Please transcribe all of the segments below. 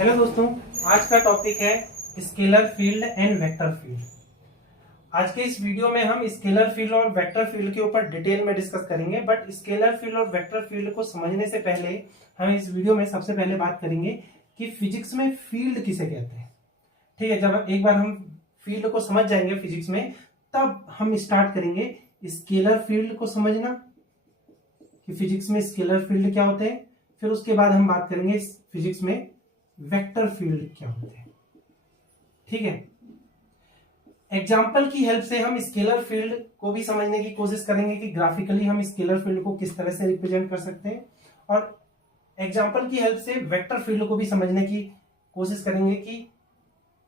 Hello दोस्तों, आज का टॉपिक है scalar field and vector field. आज के इस वीडियो में हम स्केलर फील्ड और वेक्टर फील्ड के ऊपर डिटेल में डिस्कस करेंगे। बट स्केलर फील्ड और वेक्टर फील्ड को समझने से पहले हम इस वीडियो में सबसे पहले बात करेंगे कि फिजिक्स में फील्ड किसे कहते हैं। ठीक है, जब एक बार हम फील्ड को समझ जाएंगे फिजिक्स में, तब हम स्टार्ट करेंगे स्केलर फील्ड को समझना कि फिजिक्स में स्केलर फील्ड क्या होते हैं। फिर उसके बाद हम बात करेंगे फिजिक्स में वेक्टर फील्ड क्या होते हैं। ठीक है, एग्जाम्पल की हेल्प से हम स्केलर फील्ड को भी समझने की कोशिश करेंगे कि ग्राफिकली हम स्केलर फील्ड को किस तरह से रिप्रेजेंट कर सकते हैं, और एग्जाम्पल की हेल्प से वेक्टर फील्ड को भी समझने की कोशिश करेंगे कि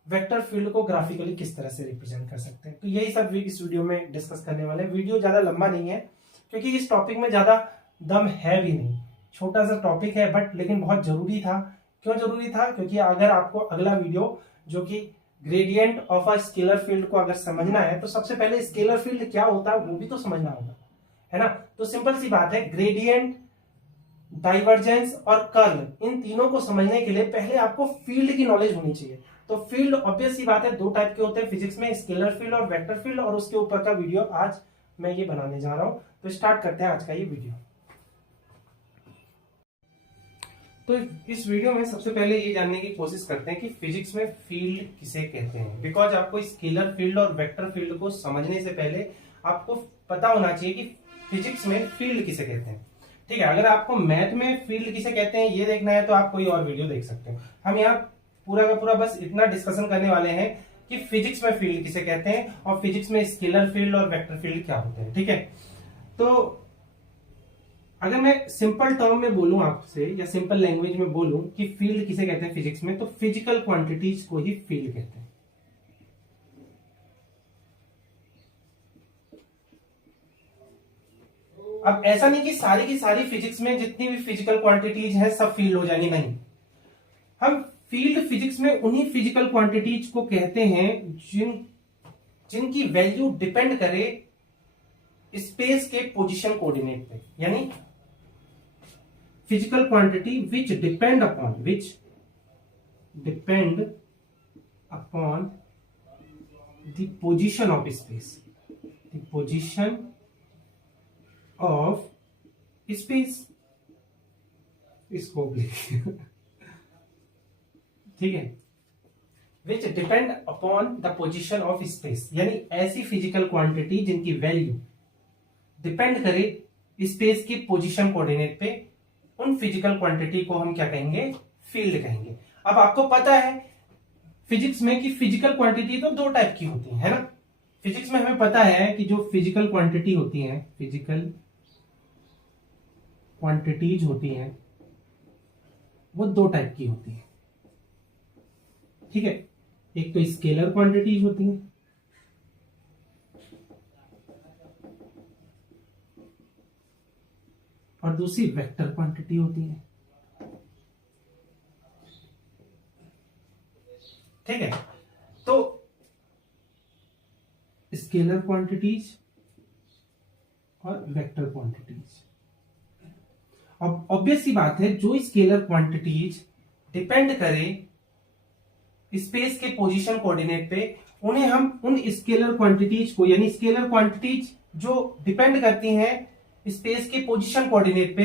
वेक्टर फील्ड को ग्राफिकली किस तरह से रिप्रेजेंट कर सकते हैं। तो यही सब इस वीडियो में डिस्कस करने वाले हैं। वीडियो ज्यादा लंबा नहीं है क्योंकि इस टॉपिक में ज्यादा दम है भी नहीं, छोटा सा टॉपिक है बट लेकिन बहुत जरूरी था। क्यों जरूरी था? क्योंकि अगर आपको अगला वीडियो जो कि gradient of a scalar field को अगर समझना है तो सबसे पहले स्केलर फील्ड क्या होता है वो भी तो समझना होगा, है ना। तो सिंपल सी बात है, ग्रेडियंट, डाइवर्जेंस और कर्ल, इन तीनों को समझने के लिए पहले आपको फील्ड की नॉलेज होनी चाहिए। तो फील्ड ऑब्वियस सी बात है, दो टाइप के होते हैं फिजिक्स में, स्केलर फील्ड और वेक्टर फील्ड, और उसके ऊपर का वीडियो आज मैं ये बनाने जा रहा हूं। तो स्टार्ट करते हैं आज का ये वीडियो। तो इस वीडियो में सबसे पहले ये जानने की कोशिश करते हैं कि फिजिक्स में फील्ड किसे कहते हैं। बिकॉज आपको स्केलर फील्ड और वेक्टर फील्ड को समझने से पहले आपको पता होना चाहिए कि फिजिक्स में फील्ड किसे कहते हैं। ठीक है, अगर आपको मैथ में फील्ड किसे कहते हैं ये देखना है तो आप कोई और वीडियो देख सकते हो। हम यहाँ पूरा का पूरा बस इतना डिस्कशन करने वाले हैं कि फिजिक्स में फील्ड किसे कहते हैं और फिजिक्स में स्केलर फील्ड और वेक्टर फील्ड क्या होते हैं। ठीक है, तो अगर मैं सिंपल टर्म में बोलूं आपसे या सिंपल लैंग्वेज में बोलूं कि फील्ड किसे कहते हैं फिजिक्स में, तो फिजिकल क्वांटिटीज को ही फील्ड कहते हैं। अब ऐसा नहीं कि सारी की सारी फिजिक्स में जितनी भी फिजिकल क्वांटिटीज हैं सब फील्ड हो जाएंगी, नहीं। हम फील्ड फिजिक्स में उन्हीं फिजिकल क्वांटिटीज को कहते हैं जिनकी वैल्यू डिपेंड करे स्पेस के पोजीशन कोऑर्डिनेट पे, यानी physical quantity which depend upon the position of space, इसको ठीक है, which depend upon the position of space, यानी ऐसी फिजिकल क्वांटिटी जिनकी वैल्यू डिपेंड करे स्पेस की पोजीशन कोऑर्डिनेट पे, उन फिजिकल क्वांटिटी को हम क्या कहेंगे? फील्ड कहेंगे। अब आपको पता है फिजिक्स में कि फिजिकल क्वांटिटी तो दो टाइप की होती है ना। फिजिक्स में हमें पता है कि जो फिजिकल क्वांटिटी होती है, फिजिकल क्वांटिटीज होती हैं वो दो टाइप की होती है। ठीक है, एक तो स्केलर क्वांटिटीज होती है और दूसरी वेक्टर क्वांटिटी होती है। ठीक है, तो स्केलर क्वांटिटीज और वेक्टर क्वांटिटीज। अब ऑब्वियस सी बात है, जो स्केलर क्वांटिटीज डिपेंड करे स्पेस के पोजीशन कोऑर्डिनेट पे, उन्हें हम उन स्केलर क्वांटिटीज को, यानी स्केलर क्वांटिटीज जो डिपेंड करती हैं स्पेस के पोजीशन कोऑर्डिनेट पे,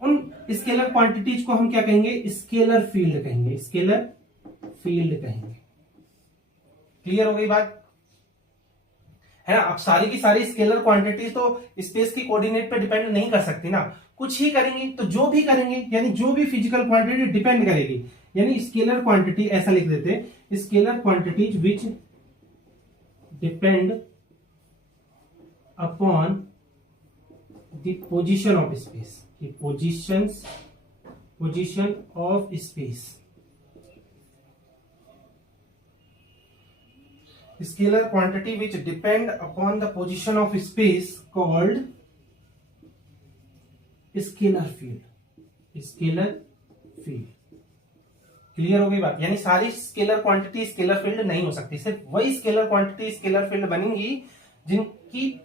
उन स्केलर क्वांटिटीज को हम क्या कहेंगे? स्केलर फील्ड कहेंगे, स्केलर फील्ड कहेंगे। क्लियर हो गई बात, है ना। अब सारी की सारी स्केलर क्वांटिटीज तो स्पेस के कोऑर्डिनेट पे डिपेंड नहीं कर सकती ना, कुछ ही करेंगी। तो जो भी करेंगे, यानी जो भी फिजिकल क्वांटिटी डिपेंड करेगी, यानी स्केलर क्वांटिटी, ऐसा लिख देते हैं, scalar quantities which depend upon the position of space, the position of space, scalar quantity which depend upon the position of space called scalar field। Clear हो गई बात, यानी सारी स्केलर क्वांटिटी स्केलर फील्ड नहीं हो सकती, सिर्फ वही स्केलर क्वांटिटी स्केलर फील्ड बनेंगी जिनकी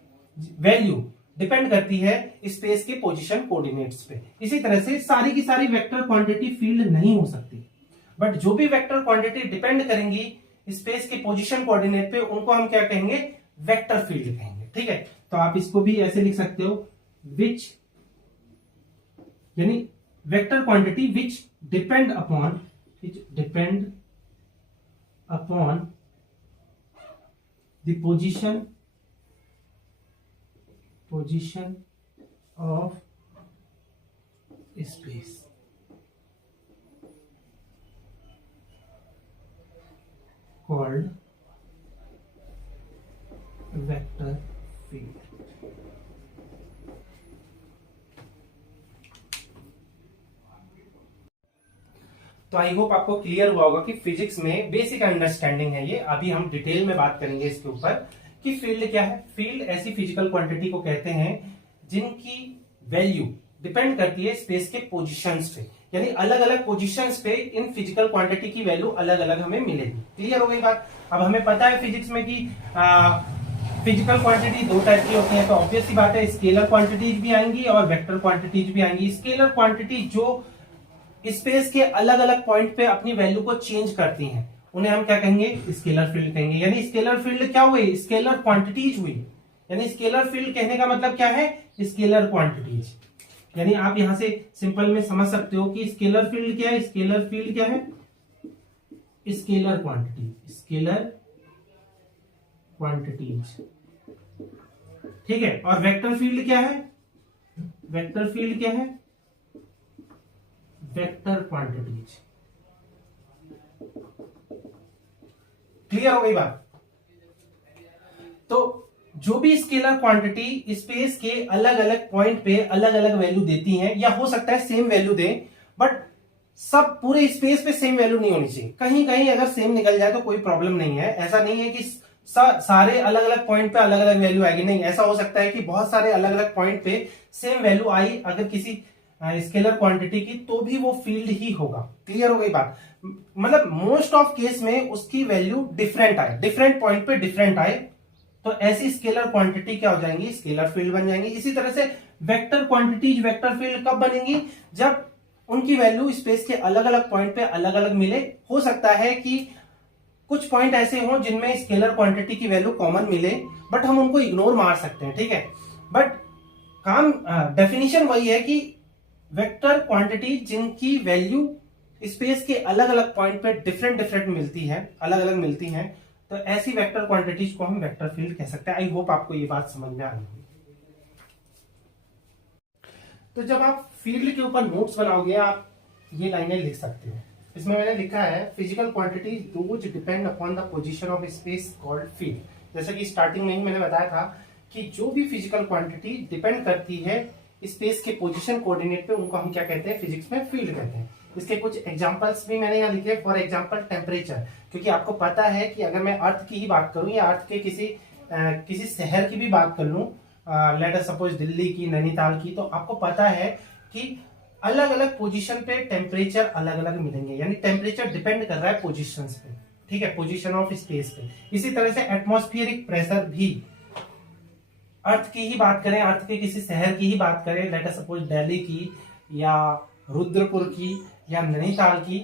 वैल्यू डिपेंड करती है स्पेस के पोजीशन कोऑर्डिनेट्स पे। इसी तरह से सारी की सारी वेक्टर क्वांटिटी फील्ड नहीं हो सकती। बट जो भी वेक्टर क्वांटिटी डिपेंड करेंगी स्पेस के पोजीशन कोऑर्डिनेट पे, उनको हम क्या कहेंगे, वेक्टर फील्ड कहेंगे। ठीक है, तो आप इसको भी ऐसे लिख सकते हो, विच यानी vector quantity which depend upon the position of space called vector field. तो आई होप आपको क्लियर हुआ होगा कि फिजिक्स में बेसिक अंडरस्टैंडिंग है ये। अभी हम डिटेल में बात करेंगे इसके ऊपर कि फील्ड क्या है। फील्ड ऐसी फिजिकल क्वांटिटी को कहते हैं जिनकी वैल्यू डिपेंड करती है स्पेस के पोजीशंस पे, यानी अलग अलग पोजीशंस पे इन फिजिकल क्वांटिटी की वैल्यू अलग अलग हमें मिलेगी। क्लियर हो गई बात। अब हमें पता है फिजिक्स में कि फिजिकल क्वांटिटी दो टाइप की होती है, तो ऑब्वियस सी बात है स्केलर क्वांटिटीज भी आएंगी और वेक्टर क्वांटिटीज भी आएंगी। स्केलर क्वांटिटी जो स्पेस के अलग अलग पॉइंट पे अपनी वैल्यू को चेंज करती हैं, उन्हें हम क्या कहेंगे, स्केलर फील्ड कहेंगे। यानी स्केलर फील्ड क्या हुई, स्केलर क्वांटिटीज हुई। यानी स्केलर फील्ड कहने का मतलब क्या है, स्केलर क्वांटिटीज। यानी आप यहां से सिंपल में समझ सकते हो कि स्केलर फील्ड क्या है। स्केलर फील्ड क्या है, स्केलर क्वांटिटी, स्केलर क्वांटिटीज। ठीक है, और वेक्टर फील्ड क्या है, वेक्टर फील्ड क्या है, वेक्टर क्वांटिटीज। क्लियर हो गई बात। तो जो भी स्केलर क्वांटिटी स्पेस के अलग अलग पॉइंट पे अलग अलग वैल्यू देती हैं, या हो सकता है सेम वैल्यू दे, बट सब पूरे स्पेस पे सेम वैल्यू नहीं होनी चाहिए। कहीं कहीं अगर सेम निकल जाए तो कोई प्रॉब्लम नहीं है। ऐसा नहीं है कि सारे अलग अलग पॉइंट पे अलग अलग वैल्यू आएगी, नहीं। ऐसा हो सकता है कि बहुत सारे अलग अलग पॉइंट पे सेम वैल्यू आई अगर किसी स्केलर क्वांटिटी की, तो भी वो फील्ड ही होगा। क्लियर हो गई बात। मतलब मोस्ट ऑफ केस में उसकी वैल्यू डिफरेंट आए, डिफरेंट पॉइंट पे डिफरेंट आए, तो ऐसी स्केलर क्वांटिटी क्या हो जाएंगी, स्केलर फील्ड बन जाएंगी। इसी तरह से वेक्टर क्वांटिटीज वेक्टर फील्ड कब बनेंगी, जब उनकी वैल्यू स्पेस के अलग अलग पॉइंट पे अलग अलग मिले। हो सकता है कि कुछ पॉइंट ऐसे हो जिनमें स्केलर क्वांटिटी की वैल्यू कॉमन मिले, बट हम उनको इग्नोर मार सकते हैं। ठीक है, बट काम डेफिनेशन वही है कि वेक्टर क्वांटिटी जिनकी वैल्यू स्पेस के अलग अलग पॉइंट पे डिफरेंट डिफरेंट मिलती है, अलग अलग मिलती है, तो ऐसी वेक्टर क्वांटिटीज को हम वेक्टर फील्ड कह सकते हैं। आई होप आपको ये बात समझ में आ रही है। तो जब आप फील्ड के ऊपर नोट्स बनाओगे, आप ये लाइनें लिख सकते हो। इसमें मैंने लिखा है physical quantities those depend upon the position of space called field. जैसे कि स्टार्टिंग में ही मैंने बताया था कि जो भी फिजिकल क्वांटिटी डिपेंड करती है स्पेस के पोजीशन कोऑर्डिनेट पे, उनको हम क्या कहते हैं, फिजिक्स में फील्ड कहते हैं। इसके कुछ एग्जांपल्स भी मैंने यहाँ लिखे। फॉर एग्जांपल टेम्परेचर, क्योंकि आपको पता है कि अगर मैं अर्थ की ही बात करूं या अर्थ के किसी शहर की भी बात कर लूं, लेट अस सपोज दिल्ली की, नैनीताल की, तो आपको पता है कि अलग अलग पोजीशन पे टेम्परेचर अलग अलग मिलेंगे। यानी टेम्परेचर डिपेंड कर रहा है पोजीशंस पे। ठीक है, पोजीशन ऑफ स्पेस पे। इसी तरह से एटमॉस्फेरिक प्रेशर भी, अर्थ की ही बात करें, अर्थ के किसी शहर की ही बात करें, लेट अस सपोज दिल्ली की या रुद्रपुर की या नैनीताल की,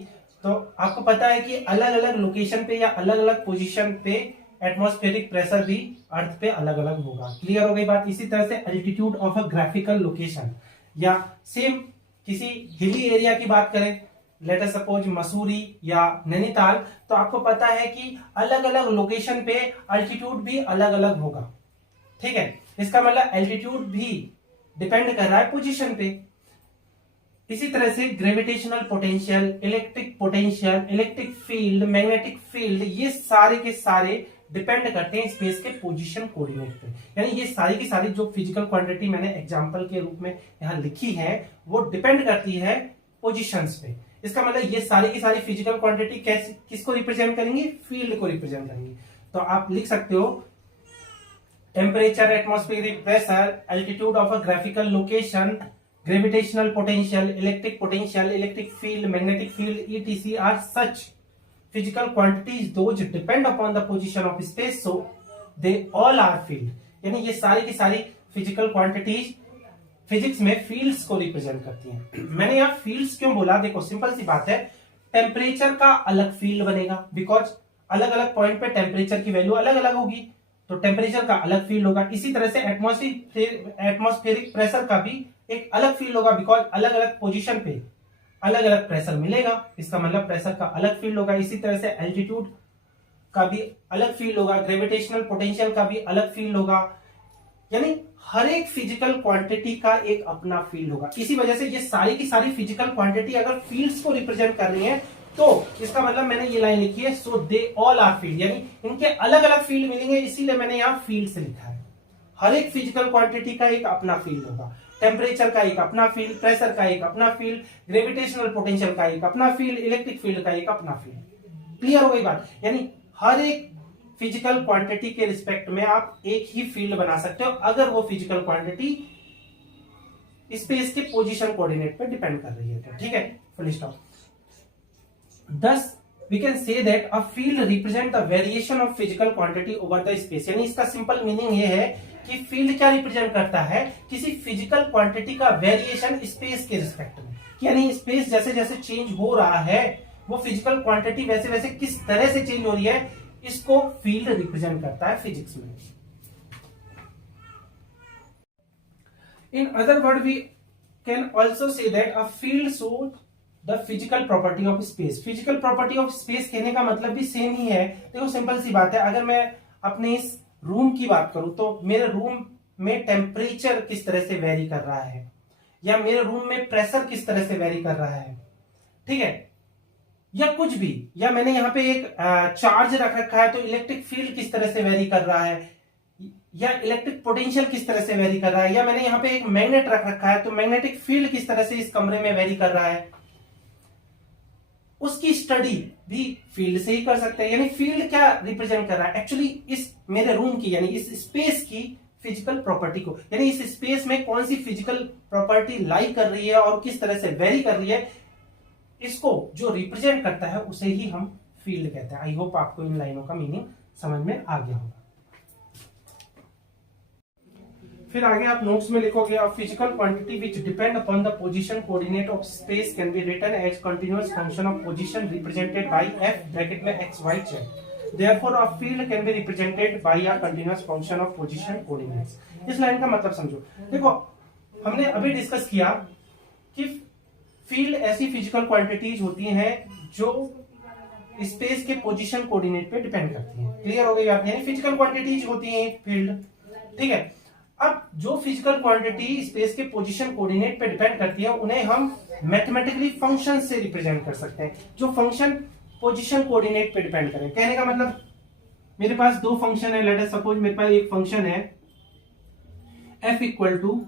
तो आपको पता है कि अलग अलग लोकेशन पे या अलग अलग पोजीशन पे एटमॉस्फेरिक प्रेशर भी अर्थ पे अलग अलग होगा। क्लियर हो गई बात। इसी तरह से altitude of a graphical location, या सेम किसी हिली एरिया की बात करें, लेट अस सपोज मसूरी या नैनीताल, तो आपको पता है कि अलग अलग लोकेशन पे अल्टीट्यूड भी अलग अलग होगा। ठीक है, इसका मतलब एल्टीट्यूड भी डिपेंड कर रहा है पोजीशन पे। इसी तरह से gravitational potential, electric potential, electric field, magnetic field, ये सारे के सारे डिपेंड करते हैं स्पेस के पोजीशन कोऑर्डिनेट पे। यानी ये सारी की सारी जो फिजिकल क्वांटिटी मैंने एग्जांपल के रूप में यहाँ लिखी है, वो डिपेंड करती है पोजीशंस पे। इसका मतलब ये सारी की सारी फिजिकल क्वांटिटी कैसे, किसको रिप्रेजेंट करेंगी, फील्ड को रिप्रेजेंट करेंगी। तो आप लिख सकते हो temperature, atmospheric pressure, altitude of a graphical location, gravitational potential, electric field, magnetic field, etc. are such physical quantities those depend upon the position of space, so they all are field. यानी ये सारी की सारी physical quantities physics में fields को represent करती हैं। मैंने यहाँ फील्ड्स क्यों बोला, देखो सिंपल सी बात है, टेम्परेचर का अलग फील्ड बनेगा, बिकॉज अलग अलग पॉइंट पे टेम्परेचर की वैल्यू अलग अलग होगी, तो टेम्परेचर का अलग फील्ड होगा। इसी तरह से एटमॉस्फेरिक प्रेशर का भी एक अलग फील्ड होगा, बिकॉज अलग अलग पोजीशन पे अलग अलग प्रेशर मिलेगा, इसका मतलब प्रेशर का अलग फील्ड होगा। इसी तरह से एल्टीट्यूड का भी अलग फील्ड होगा, ग्रेविटेशनल पोटेंशियल का भी अलग फील्ड होगा, यानी हर एक फिजिकल क्वांटिटी का एक अपना फील्ड होगा। इसी वजह से ये सारी की सारी फिजिकल क्वांटिटी अगर फील्ड्स को रिप्रेजेंट कर रही है, तो इसका मतलब मैंने ये लाइन लिखी है, सो दे ऑल आर फील्ड, यानी इनके अलग अलग फील्ड मिलेंगे, इसीलिए मैंने यहाँ फील्ड से लिखा है। हर एक फिजिकल क्वांटिटी का एक अपना फील्ड होगा, टेम्परेचर का एक अपना फील्ड, प्रेशर का एक अपना फील्ड, ग्रेविटेशनल पोटेंशियल का एक अपना फील्ड, इलेक्ट्रिक फील्ड का एक अपना फील्ड। क्लियर हो गई बात? यानी हर एक फिजिकल क्वांटिटी के रिस्पेक्ट में आप एक ही फील्ड बना सकते हो, अगर वो फिजिकल क्वांटिटी स्पेस के पोजीशन कोऑर्डिनेट पे डिपेंड कर रही है तो। ठीक है, full stop. Thus, we can say that a field represent the variation of physical quantity over the space। यानी इसका सिंपल मीनिंग ये है कि फील्ड क्या रिप्रेजेंट करता है, किसी फिजिकल क्वांटिटी का वेरिएशन स्पेस के रिस्पेक्ट में। यानी स्पेस जैसे जैसे चेंज हो रहा है, वो फिजिकल क्वांटिटी वैसे वैसे किस तरह से चेंज हो रही है, इसको फील्ड रिप्रेजेंट करता है फिजिक्स में। In other word we can also say that a field shows the physical property of space. Physical property of space कहने का मतलब भी सेम ही है। देखो सिंपल सी बात है, अगर मैं अपने इस रूम की बात करूं तो मेरे रूम में टेम्परेचर किस तरह से वेरी कर रहा है, या मेरे रूम में प्रेशर किस तरह से वेरी कर रहा है, ठीक है, या कुछ भी, या मैंने यहाँ पे एक चार्ज रख रखा है तो इलेक्ट्रिक फील्ड किस तरह से वेरी कर रहा है, या इलेक्ट्रिक पोटेंशियल किस तरह से वेरी कर रहा है, या मैंने यहाँ पे एक मैग्नेट रख रखा है तो मैग्नेटिक फील्ड किस तरह से इस कमरे में वेरी कर रहा है, उसकी स्टडी भी फील्ड से ही कर सकते हैं। यानी फील्ड क्या रिप्रेजेंट कर रहा है, एक्चुअली इस मेरे रूम की यानी इस स्पेस की फिजिकल प्रॉपर्टी को, यानी इस स्पेस में कौन सी फिजिकल प्रॉपर्टी लाई कर रही है और किस तरह से वेरी कर रही है, इसको जो रिप्रेजेंट करता है उसे ही हम फील्ड कहते हैं। आई होप आपको इन लाइनों का मीनिंग समझ में आ गया होगा। फिर आगे आप नोट्स में लिखोगे, a physical quantity which depend upon the position coordinate of space can be written as continuous function of position represented by F bracket में X Y Z. Therefore a field can be represented by a continuous function of position coordinates. इस line का मतलब समझो। देखो हमने अभी discuss किया कि फील्ड ऐसी फिजिकल क्वांटिटीज होती हैं जो स्पेस के पोजीशन कोऑर्डिनेट पे डिपेंड करती हैं। क्लियर हो गई बात? यानी फिजिकल क्वांटिटीज होती हैं फील्ड, ठीक है। अब जो फिजिकल क्वांटिटी स्पेस के पोजीशन कोऑर्डिनेट पे डिपेंड करती है उन्हें हम मैथमेटिकली फंक्शन से रिप्रेजेंट कर सकते हैं, जो फंक्शन पोजीशन कोऑर्डिनेट पे डिपेंड करें। कहने का मतलब मेरे पास दो फंक्शन है, लेट अस सपोज मेरे पास एक फंक्शन है f equal to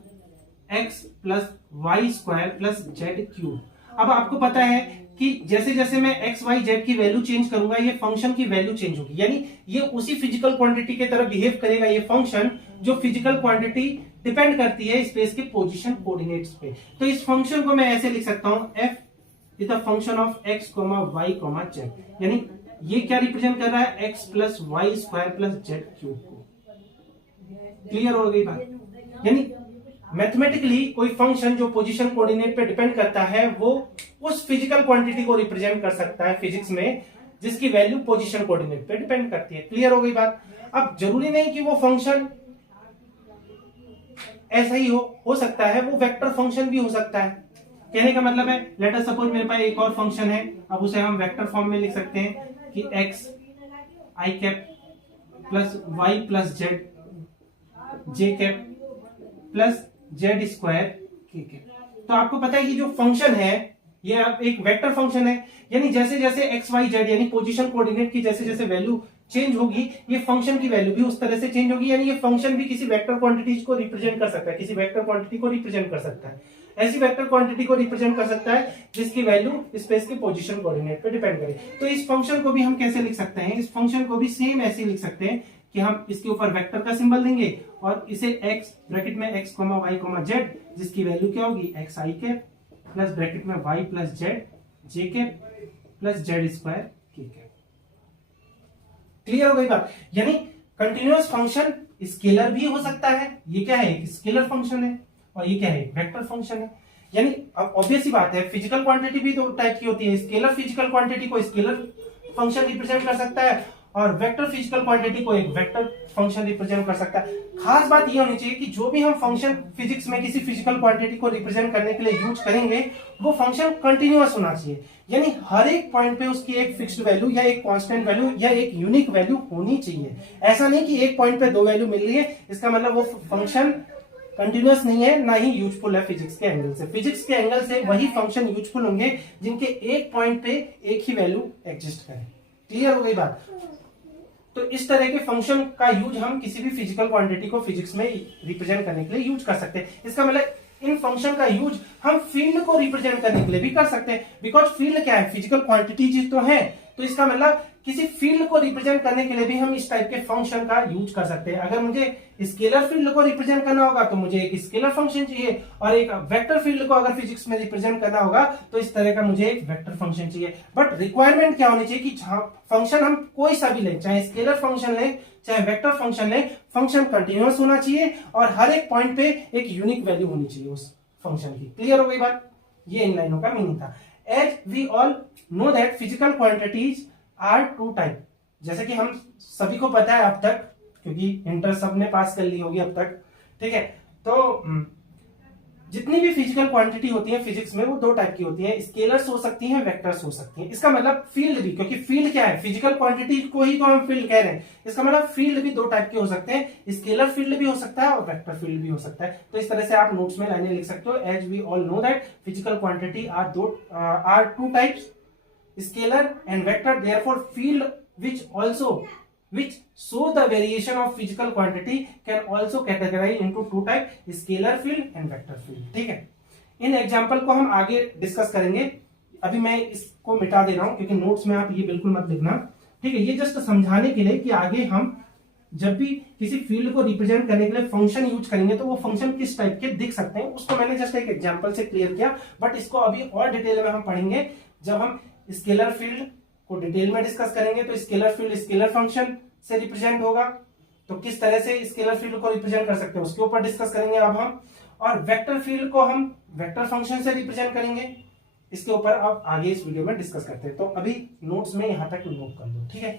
x plus Y square plus z cube. अब आपको पता है कि जैसे जैसे मैं एक्स वाई जेड की वैल्यू चेंज करूंगा ये फंक्शन की वैल्यू चेंज होगी, यानी ये उसी फिजिकल क्वांटिटी की तरह बिहेव करेगा ये फंक्शन जो फिजिकल क्वांटिटी डिपेंड करती है स्पेस के पोजीशन कोऑर्डिनेट्स पे। तो इस फंक्शन को मैं ऐसे लिख सकता हूं, f is the function of x, y, z। यानी ये क्या रिप्रेजेंट कर रहा है, x plus Y square plus z cube को। क्लियर हो गई बात? यानी मैथमेटिकली कोई फंक्शन जो पोजीशन कोऑर्डिनेट पे डिपेंड करता है वो उस फिजिकल क्वांटिटी को रिप्रेजेंट कर सकता है फिजिक्स में जिसकी वैल्यू पोजीशन कोऑर्डिनेट पे डिपेंड करती है। क्लियर हो गई बात? अब जरूरी नहीं कि वो फंक्शन ऐसा ही हो सकता है वो वेक्टर फंक्शन भी हो सकता है। कहने का मतलब है, लेट अस सपोज मेरे पास एक और फंक्शन है, अब उसे हम वेक्टर फॉर्म में लिख सकते हैं कि x i cap plus y plus Z j cap plus Z square के कैप। तो आपको पता है कि जो फंक्शन है ये एक वेक्टर फंक्शन है, यानी जैसे जैसे एक्स वाई जेड यानी पोजीशन कोऑर्डिनेट की जैसे जैसे वैल्यू चेंज होगी ये फंक्शन की वैल्यू भी उस तरह से चेंज होगी। यानी ये फंक्शन भी किसी वेक्टर क्वांटिटीज को रिप्रेजेंट कर सकता है, किसी वेक्टर क्वांटिटी को रिप्रेजेंट कर सकता है, ऐसी वेक्टर क्वांटिटी को रिप्रेजेंट कर सकता है जिसकी वैल्यू स्पेस के पोजीशन कोऑर्डिनेट पे डिपेंड करे। तो इस फंक्शन को भी हम कैसे लिख सकते हैं, इस फंक्शन को भी सेम ऐसे लिख सकते हैं कि हम इसके ऊपर वेक्टर का सिंबल देंगे और इसे x ब्रैकेट में x, y, z जिसकी वैल्यू क्या होगी x i cap plus bracket में y plus z j cap plus Z square के कैप। क्लियर हो गई बात? यानी कंटिन्यूअस फंक्शन स्केलर भी हो सकता है, ये क्या है, स्केलर फंक्शन है, और ये क्या है, वेक्टर फंक्शन है। यानी अब ऑब्वियस ही बात है, फिजिकल क्वांटिटी भी दो टाइप की होती है। स्केलर फिजिकल क्वांटिटी को स्केलर फंक्शन रिप्रेजेंट कर सकता है और वेक्टर फिजिकल क्वांटिटी को एक वेक्टर फंक्शन रिप्रेजेंट कर सकता है। खास बात यह होनी चाहिए कि जो भी हम फंक्शन फिजिक्स में किसी फिजिकल क्वांटिटी को रिप्रेजेंट करने के लिए यूज करेंगे वो फंक्शन कंटिन्यूअस होना चाहिए, यानी हर एक पॉइंट पे उसकी एक फिक्स्ड वैल्यू या एक कांस्टेंट वैल्यू या एक यूनिक वैल्यू होनी चाहिए। ऐसा नहीं कि एक पॉइंट पे दो वैल्यू मिल रही है इसका मतलब वो फंक्शन कंटिन्यूअस नहीं है, ना ही यूजफुल है फिजिक्स के एंगल से। फिजिक्स के एंगल से वही फंक्शन यूजफुल होंगे जिनके एक पॉइंट पे एक ही वैल्यू एग्जिस्ट करे। क्लियर हो गई बात? तो इस तरह के फंक्शन का यूज हम किसी भी फिजिकल क्वांटिटी को फिजिक्स में रिप्रेजेंट करने के लिए यूज कर सकते हैं। इसका मतलब इन फंक्शन का यूज हम फील्ड को रिप्रेजेंट करने के लिए भी कर सकते हैं, बिकॉज फील्ड क्या है, फिजिकल क्वांटिटी तो है, तो इसका मतलब किसी फील्ड को रिप्रेजेंट करने के लिए भी हम इस टाइप के फंक्शन का यूज कर सकते हैं। अगर मुझे स्केलर फील्ड को रिप्रेजेंट करना होगा तो मुझे एक स्केलर फंक्शन चाहिए, और एक वेक्टर फील्ड को अगर फिजिक्स में रिप्रेजेंट करना होगा तो इस तरह का मुझे एक वेक्टर फंक्शन चाहिए। बट रिक्वायरमेंट क्या होनी चाहिए कि फंक्शन हम कोई सा भी लें, चाहे स्केलर फंक्शन लें चाहे वेक्टर फंक्शन लें, फंक्शन कंटिन्यूअस होना चाहिए और हर एक पॉइंट पे एक यूनिक वैल्यू होनी चाहिए उस फंक्शन की। क्लियर हो गई बात? ये इन लाइनों का मीनिंग था। As we all know that physical quantities are two type, जैसे कि हम सभी को पता है अब तक, क्योंकि इंटर सबने पास कर ली होगी अब तक, ठीक है। तो जितनी भी फिजिकल क्वांटिटी होती है फिजिक्स में वो दो टाइप की होती है, स्केलर्स हो सकती हैं, वेक्टर्स हो सकती हैं। इसका मतलब फील्ड भी, क्योंकि फील्ड क्या है, फिजिकल क्वांटिटी को ही तो हम फील्ड कह रहे हैं, इसका मतलब फील्ड भी दो टाइप के हो सकते हैं, स्केलर फील्ड भी हो सकता है और वेक्टर फील्ड भी हो सकता है। तो इस तरह से आप नोट्स में लाइनें लिख सकते हो। As we all know that physical quantity are two types, scalar and vector, therefore field which show the variation of physical quantity can also categorize into two type, scalar field and vector field। ठीक है, इन example को हम आगे discuss करेंगे। अभी मैं इसको मिटा दे रहा हूं क्योंकि नोट्स में आप ये बिल्कुल मत लिखना, ठीक है। ये जस्ट समझाने के लिए कि आगे हम जब भी किसी फील्ड को रिप्रेजेंट करने के लिए फंक्शन यूज करेंगे तो वो फंक्शन किस टाइप के दिख सकते हैं, उसको मैंने जस्ट एक एग्जांपल से क्लियर किया। बट इसको अभी और डिटेल में हम पढ़ेंगे जब हम स्केलर फील्ड को डिटेल में डिस्कस करेंगे। तो स्केलर फील्ड स्केलर फंक्शन से रिप्रेजेंट होगा, तो किस तरह से स्केलर फील्ड को रिप्रेजेंट कर सकते हैं उसके ऊपर डिस्कस करेंगे अब हम। और वेक्टर फील्ड को हम वेक्टर फंक्शन से रिप्रेजेंट करेंगे, इसके ऊपर अब आगे इस वीडियो में डिस्कस करते हैं। तो अभी नोट्स में यहां तक नोट कर लो, ठीक है।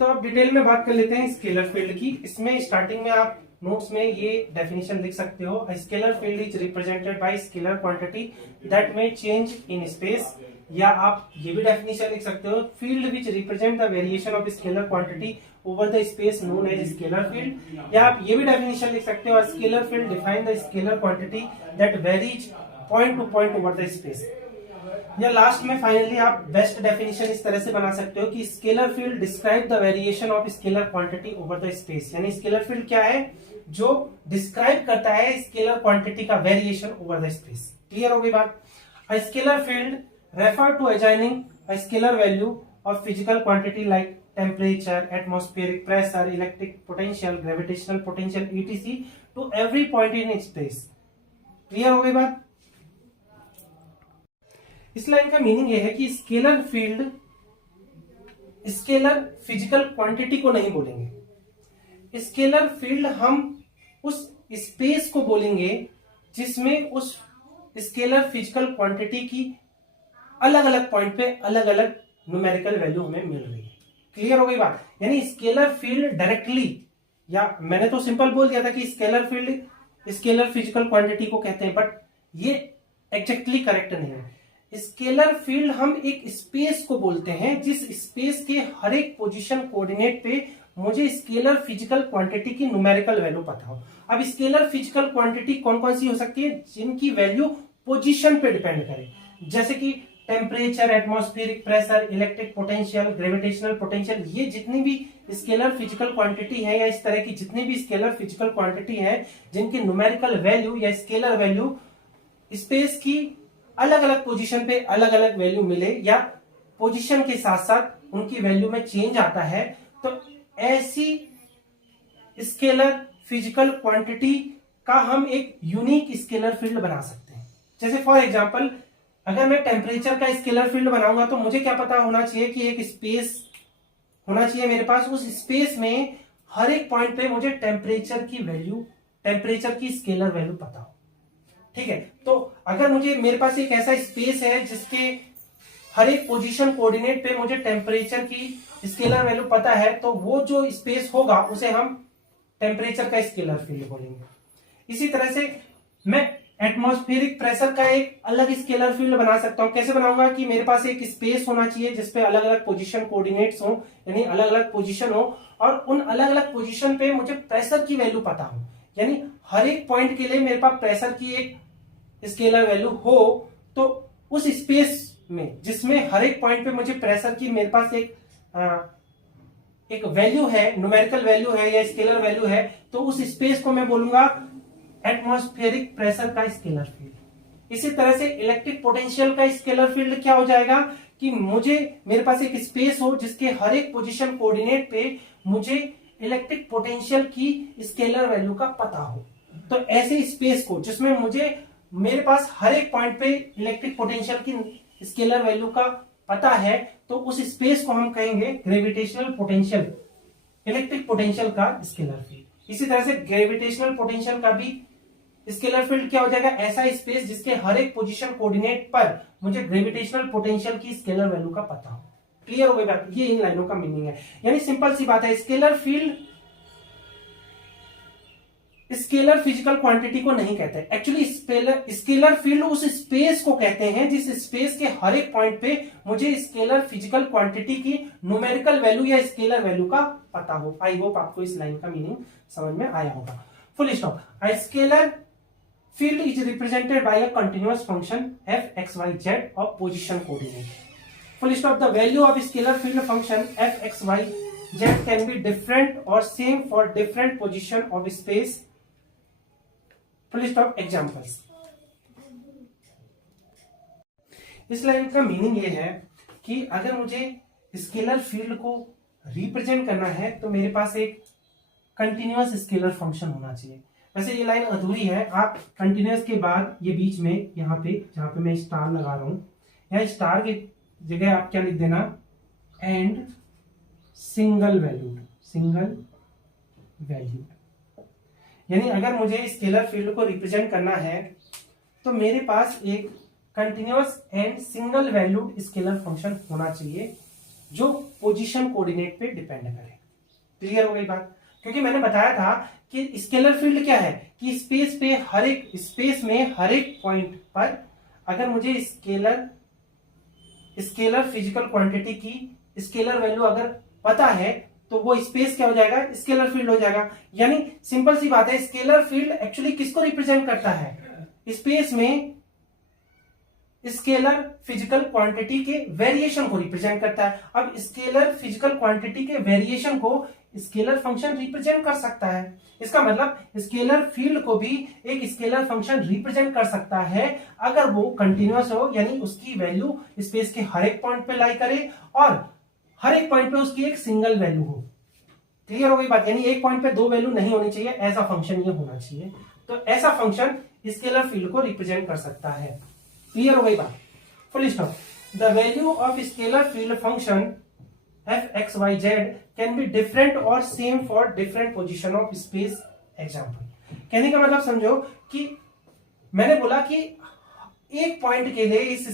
तो अब डिटेल में बात कर लेते हैं स्केलर फील्ड की। इसमें स्टार्टिंग में आप नोट्स में ये डेफिनेशन लिख सकते हो, scalar field is represented by scalar quantity that में चेंज इन स्पेस, या आप ये भी डेफिनेशन लिख सकते हो, field which represent the variation of scalar quantity over the space known as scalar field. या आप ये भी डेफिनेशन लिख सकते हो, scalar field define the scalar quantity that varies point to point over the space. या लास्ट में finally आप बेस्ट डेफिनेशन इस तरह से बना सकते हो कि scalar field describe the variation of scalar quantity over the space. यानी स्केलर फील्ड क्या है, जो डिस्क्राइब करता है स्केलर क्वांटिटी का variation over the space. Clear हो गई बात? A scalar field refer to assigning a scalar value of physical quantity like temperature, atmospheric pressure, electric potential, gravitational potential etc to every point in space. Clear हो गई बात? इस line का meaning यह है कि scalar field scalar physical quantity को नहीं बोलेंगे, स्केलर फील्ड हम उस स्पेस को बोलेंगे जिसमें उस स्केलर फिजिकल क्वांटिटी की अलग अलग पॉइंट पे अलग अलग न्यूमेरिकल वैल्यू हमें मिल रही है। क्लियर हो गई बात? यानी स्केलर फील्ड डायरेक्टली, या मैंने तो सिंपल बोल दिया था कि scalar field scalar physical quantity को कहते हैं, बट ये एग्जैक्टली करेक्ट नहीं है। स्केलर फील्ड हम एक स्पेस को बोलते हैं जिस स्पेस के हर एक पोजीशन कोऑर्डिनेट पे मुझे स्केलर फिजिकल क्वांटिटी की न्यूमेरिकल वैल्यू पता हो। अब स्केलर फिजिकल क्वांटिटी कौन कौन सी हो सकती है, जिनकी वैल्यू पोजीशन पे डिपेंड करे, जैसे कि temperature, atmospheric pressure, electric potential, gravitational potential. ये जितनी भी स्केलर फिजिकल क्वांटिटी है या इस तरह की जितनी भी स्केलर फिजिकल क्वांटिटी है जिनकी न्यूमेरिकल वैल्यू या स्केलर वैल्यू स्पेस की अलग अलग पोजीशन पे अलग अलग वैल्यू मिले या पोजीशन के साथ साथ उनकी वैल्यू में चेंज आता है, तो ऐसी स्केलर फिजिकल क्वांटिटी का हम एक यूनिक स्केलर फील्ड बना सकते हैं। जैसे फॉर एग्जांपल अगर मैं टेम्परेचर का स्केलर फील्ड बनाऊंगा तो मुझे क्या पता होना चाहिए कि एक स्पेस होना चाहिए मेरे पास, उस स्पेस में हर एक पॉइंट पे मुझे टेम्परेचर की वैल्यू टेम्परेचर की स्केलर वैल्यू पता हो। ठीक है, तो अगर मुझे मेरे पास एक ऐसा स्पेस है जिसके हर एक पोजीशन कोऑर्डिनेट पे मुझे टेम्परेचर की स्केलर वैल्यू पता है, तो वो जो स्पेस होगा उसे हम टेम्परेचर का स्केलर फील्ड बोलेंगे। इसी तरह से मैं एटमॉस्फेरिक प्रेशर का एक अलग स्केलर फील्ड बना सकता हूं। कैसे बनाऊंगा कि मेरे पास एक स्पेस होना चाहिए जिसपे अलग अलग पोजीशन कोऑर्डिनेट्स हो, यानी अलग अलग पोजीशन हो, और उन अलग अलग पोजीशन पे मुझे प्रेशर की वैल्यू पता हो, यानी हर एक पॉइंट के लिए मेरे पास प्रेशर की एक स्केलर वैल्यू हो। तो उस स्पेस में जिसमें हर एक पॉइंट पे मुझे प्रेशर की मेरे पास एक वैल्यू है, न्यूमेरिकल वैल्यू है या स्केलर वैल्यू है, तो उस स्पेस को मैं बोलूंगा एटमॉस्फेरिक प्रेशर का स्केलर फील्ड। इसी तरह से इलेक्ट्रिक पोटेंशियल का स्केलर फील्ड क्या हो जाएगा कि मेरे पास एक स्पेस हो जिसके हर एक पोजीशन कोऑर्डिनेट पे मुझे इलेक्ट्रिक पोटेंशियल की स्केलर वैल्यू का पता हो। तो ऐसे स्पेस को जिसमें मेरे पास हर एक पॉइंट पे इलेक्ट्रिक पोटेंशियल की स्केलर वैल्यू का पता है, तो उस स्पेस को हम कहेंगे ग्रेविटेशनल पोटेंशियल, इलेक्ट्रिक पोटेंशियल का स्केलर फील्ड। इसी तरह से ग्रेविटेशनल पोटेंशियल का भी स्केलर फील्ड क्या हो जाएगा, ऐसा स्पेस जिसके हर एक पोजीशन कोऑर्डिनेट पर मुझे ग्रेविटेशनल पोटेंशियल की स्केलर वैल्यू का पता हो। क्लियर हो गई बात? ये इन लाइनों का मीनिंग है। यानी सिंपल सी बात है, scalar field scalar physical quantity को नहीं कहते, एक्चुअली स्केलर फील्ड उस स्पेस को कहते हैं जिस स्पेस के हर एक पॉइंट पे मुझे स्केलर फिजिकल क्वांटिटी की न्यूमेरिकल वैल्यू या स्केलर वैल्यू का पता हो। आई होप आपको इस लाइन का मीनिंग समझ में आया होगा। Full stop. A scalar field is represented by a continuous function f x y z of position coordinate. Full stop. The value of scalar field function f x y z can be different or same for different position of space. Full stop. Examples. इस line का meaning ये है कि अगर मुझे scalar field को represent करना है तो मेरे पास एक कंटिन्यूअस स्केलर फंक्शन होना चाहिए। वैसे ये लाइन अधूरी है, आप कंटिन्यूअस के बाद ये बीच में यहाँ पे जहां पे मैं स्टार लगा रहा हूं, या स्टार की जगह आप क्या लिख देना, एंड सिंगल वैल्यू। यानी अगर मुझे स्केलर फील्ड को रिप्रेजेंट करना है तो मेरे पास एक continuous and single valued scalar function होना चाहिए जो पोजीशन कोऑर्डिनेट पे डिपेंड करे। क्लियर हो गई बात? क्योंकि मैंने बताया था कि स्केलर फील्ड क्या है कि स्पेस में हर एक पॉइंट पर अगर मुझे स्केलर फिजिकल क्वांटिटी की स्केलर वैल्यू अगर पता है तो वो स्पेस क्या हो जाएगा, स्केलर फील्ड हो जाएगा। यानी सिंपल सी बात है, स्केलर फील्ड एक्चुअली किसको रिप्रेजेंट करता है, स्पेस में स्केलर फिजिकल क्वांटिटी के वेरिएशन को रिप्रेजेंट करता है। अब स्केलर फिजिकल क्वांटिटी के वेरिएशन को स्केलर फंक्शन रिप्रेजेंट कर सकता है। इसका मतलब स्केलर फील्ड को भी एक स्केलर फंक्शन रिप्रेजेंट कर सकता है अगर वो कंटिन्यूअस हो, यानी उसकी वैल्यू स्पेस के हर एक पॉइंट पे लाई करे और हर एक पॉइंट पे उसकी एक सिंगल वैल्यू हो। क्लियर हो गई बात? यानी एक पॉइंट पे दो वैल्यू नहीं होनी चाहिए, ऐसा फंक्शन ये होना चाहिए। तो ऐसा फंक्शन स्केलर फील्ड को रिप्रेजेंट कर सकता है। क्लियर हो गई बात? Full stop. The value of scalar field function f x y z can be different or same for different position of space. Example. कहने का मतलब समझो कि मैंने बोला कि एक पॉइंट के लिए इस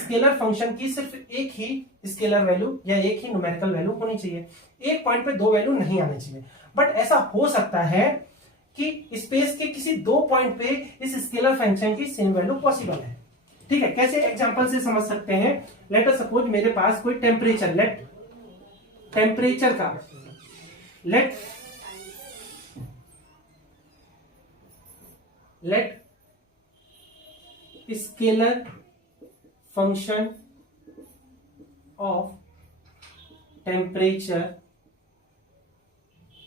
स्केलर फंक्शन की सिर्फ एक ही स्केलर वैल्यू या एक ही न्यूमेरिकल वैल्यू होनी चाहिए, एक पॉइंट पे दो वैल्यू नहीं आनी चाहिए। बट ऐसा हो सकता है कि स्पेस के किसी दो पॉइंट पे इस स्केलर फंक्शन की सेम वैल्यू पॉसिबल है। ठीक है, कैसे एग्जांपल से समझ सकते हैं। लेट अस सपोज मेरे पास कोई टेम्परेचर का let scalar function of temperature,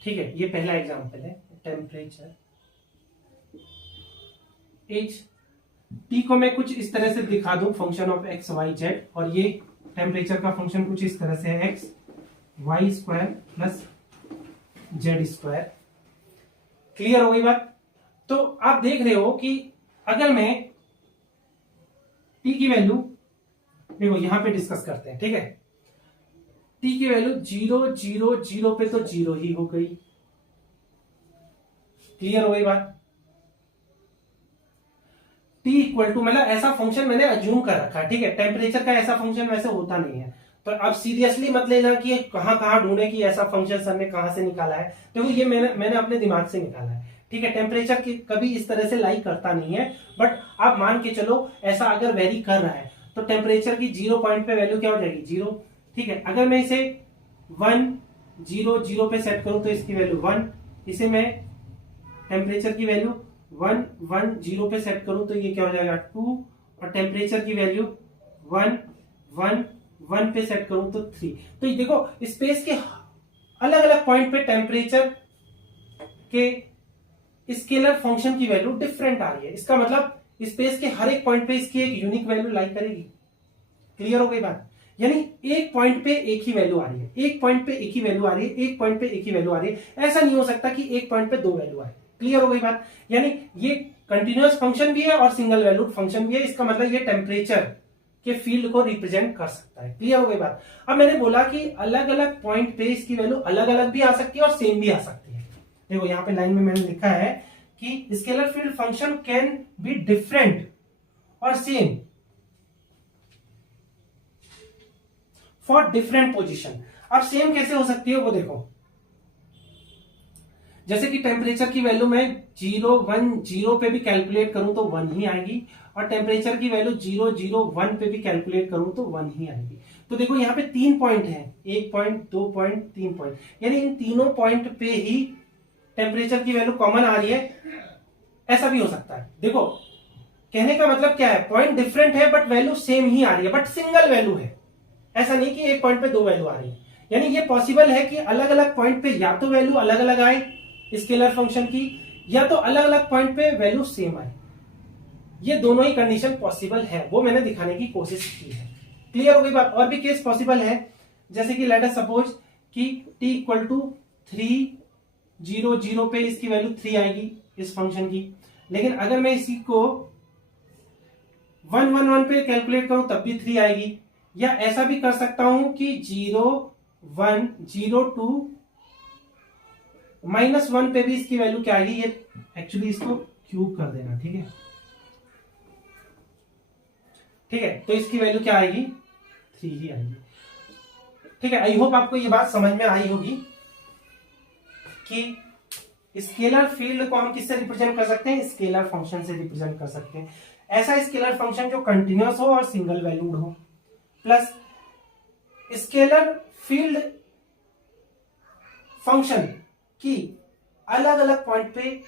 ठीक है, ये पहला एग्जांपल है। टेम्परेचर इज टी को मैं कुछ इस तरह से दिखा दूं, function of x Y z, और ये टेम्परेचर का फंक्शन कुछ इस तरह से है, x y square plus Z square. Clear हो गई बात? तो आप देख रहे हो कि अगर मैं टी की वैल्यू, देखो यहां पे डिस्कस करते हैं, ठीक है, टी की वैल्यू 0 0 0 पे तो 0 ही हो गई। क्लियर हो गई बात। टी इक्वल टू मतलब ऐसा फंक्शन मैंने अज्यूम कर रखा है, ठीक है। टेम्परेचर का ऐसा फंक्शन वैसे होता नहीं है, तो अब सीरियसली मत लेना कि कहां कहां ढूंढे कि ऐसा फंक्शन सर ने कहां से निकाला है। देखो ये मैंने अपने दिमाग से निकाला है, ठीक है। टेम्परेचर की कभी इस तरह से लाई करता नहीं है, बट आप मान के चलो ऐसा अगर वेरी कर रहा है तो टेम्परेचर की 0 पॉइंट पे वैल्यू क्या हो जाएगी, 0, ठीक है। अगर मैं इसे 1 0 0 पे सेट करूं तो इसकी वैल्यू 1, इसे मैं टेम्परेचर की वैल्यू 1 1 0 पे सेट करूं तो ये क्या हो जाएगा 2, और टेम्परेचर की वैल्यू 1 1 1 पे सेट करूं तो 3। तो ये देखो स्पेस के अलग अलग पॉइंट पे टेम्परेचर के स्केलर फंक्शन की वैल्यू डिफरेंट आ रही है। इसका मतलब स्पेस के हर एक पॉइंट पे इसकी एक यूनिक वैल्यू लाई करेगी। क्लियर हो गई बात। यानी एक पॉइंट पे एक ही वैल्यू आ रही है, एक पॉइंट पे एक ही वैल्यू आ रही है, एक पॉइंट पे एक ही वैल्यू आ रही है। ऐसा नहीं हो सकता कि एक पॉइंट पे दो वैल्यू आए। क्लियर हो गई बात। यानी ये कंटिन्यूअस फंक्शन भी है और सिंगल वैल्यूड फंक्शन भी है। इसका मतलब ये टेम्परेचर के फील्ड को रिप्रेजेंट कर सकता है। क्लियर हो गई बात। अब मैंने बोला कि अलग अलग पॉइंट पे इसकी वैल्यू अलग अलग भी आ सकती है और सेम भी आ सकती है। देखो यहाँ पे लाइन में मैंने लिखा है कि scalar field function can be different और सेम फॉर डिफरेंट पोजीशन। अब सेम कैसे हो सकती है वो देखो, जैसे कि टेम्परेचर की वैल्यू मैं 0 1 0 पे भी कैलकुलेट करूं तो 1 ही आएगी, और टेम्परेचर की वैल्यू 0 0 1 पे भी कैलकुलेट करूं तो 1 ही आएगी। तो देखो यहाँ पे 3 पॉइंट है, 1 पॉइंट 2 पॉइंट 3 पॉइंट, यानी इन तीनों पॉइंट पे ही टेम्परेचर की वैल्यू कॉमन आ रही है। ऐसा भी हो सकता है। देखो कहने का मतलब क्या है, पॉइंट डिफरेंट है बट वैल्यू सेम ही आ रही है, बट सिंगल वैल्यू है। ऐसा नहीं कि एक पॉइंट पे दो वैल्यू आ रही है। यानी ये पॉसिबल है कि अलग अलग पॉइंट पे या तो वैल्यू अलग अलग आए स्केलर फंक्शन की, या तो अलग अलग पॉइंट पे वैल्यू सेम आए। ये दोनों ही कंडीशन पॉसिबल है, वो मैंने दिखाने की कोशिश की है। क्लियर हो गई बात। और भी केस पॉसिबल है, जैसे कि लेट अस सपोज कि t इक्वल टू 3 0 0 पे इसकी वैल्यू 3 आएगी इस फंक्शन की, लेकिन अगर मैं इसी को 1 1 1 पे कैलकुलेट करूं तब भी 3 आएगी। या ऐसा भी कर सकता हूं कि 0 1 0 2 -1 पे भी इसकी वैल्यू क्या आएगी, ये एक्चुअली इसको क्यूब कर देना, ठीक है, ठीक है। तो इसकी वैल्यू क्या आएगी, 3 ही आएगी, ठीक है। आई होप आपको ये बात समझ में आई होगी कि स्केलर फील्ड को हम किससे रिप्रेजेंट कर सकते हैं, स्केलर फंक्शन से रिप्रेजेंट कर सकते हैं। ऐसा स्केलर फंक्शन जो कंटिन्यूअस हो और सिंगल वैल्यूड हो, प्लस स्केलर फील्ड फंक्शन की अलग अलग पॉइंट पे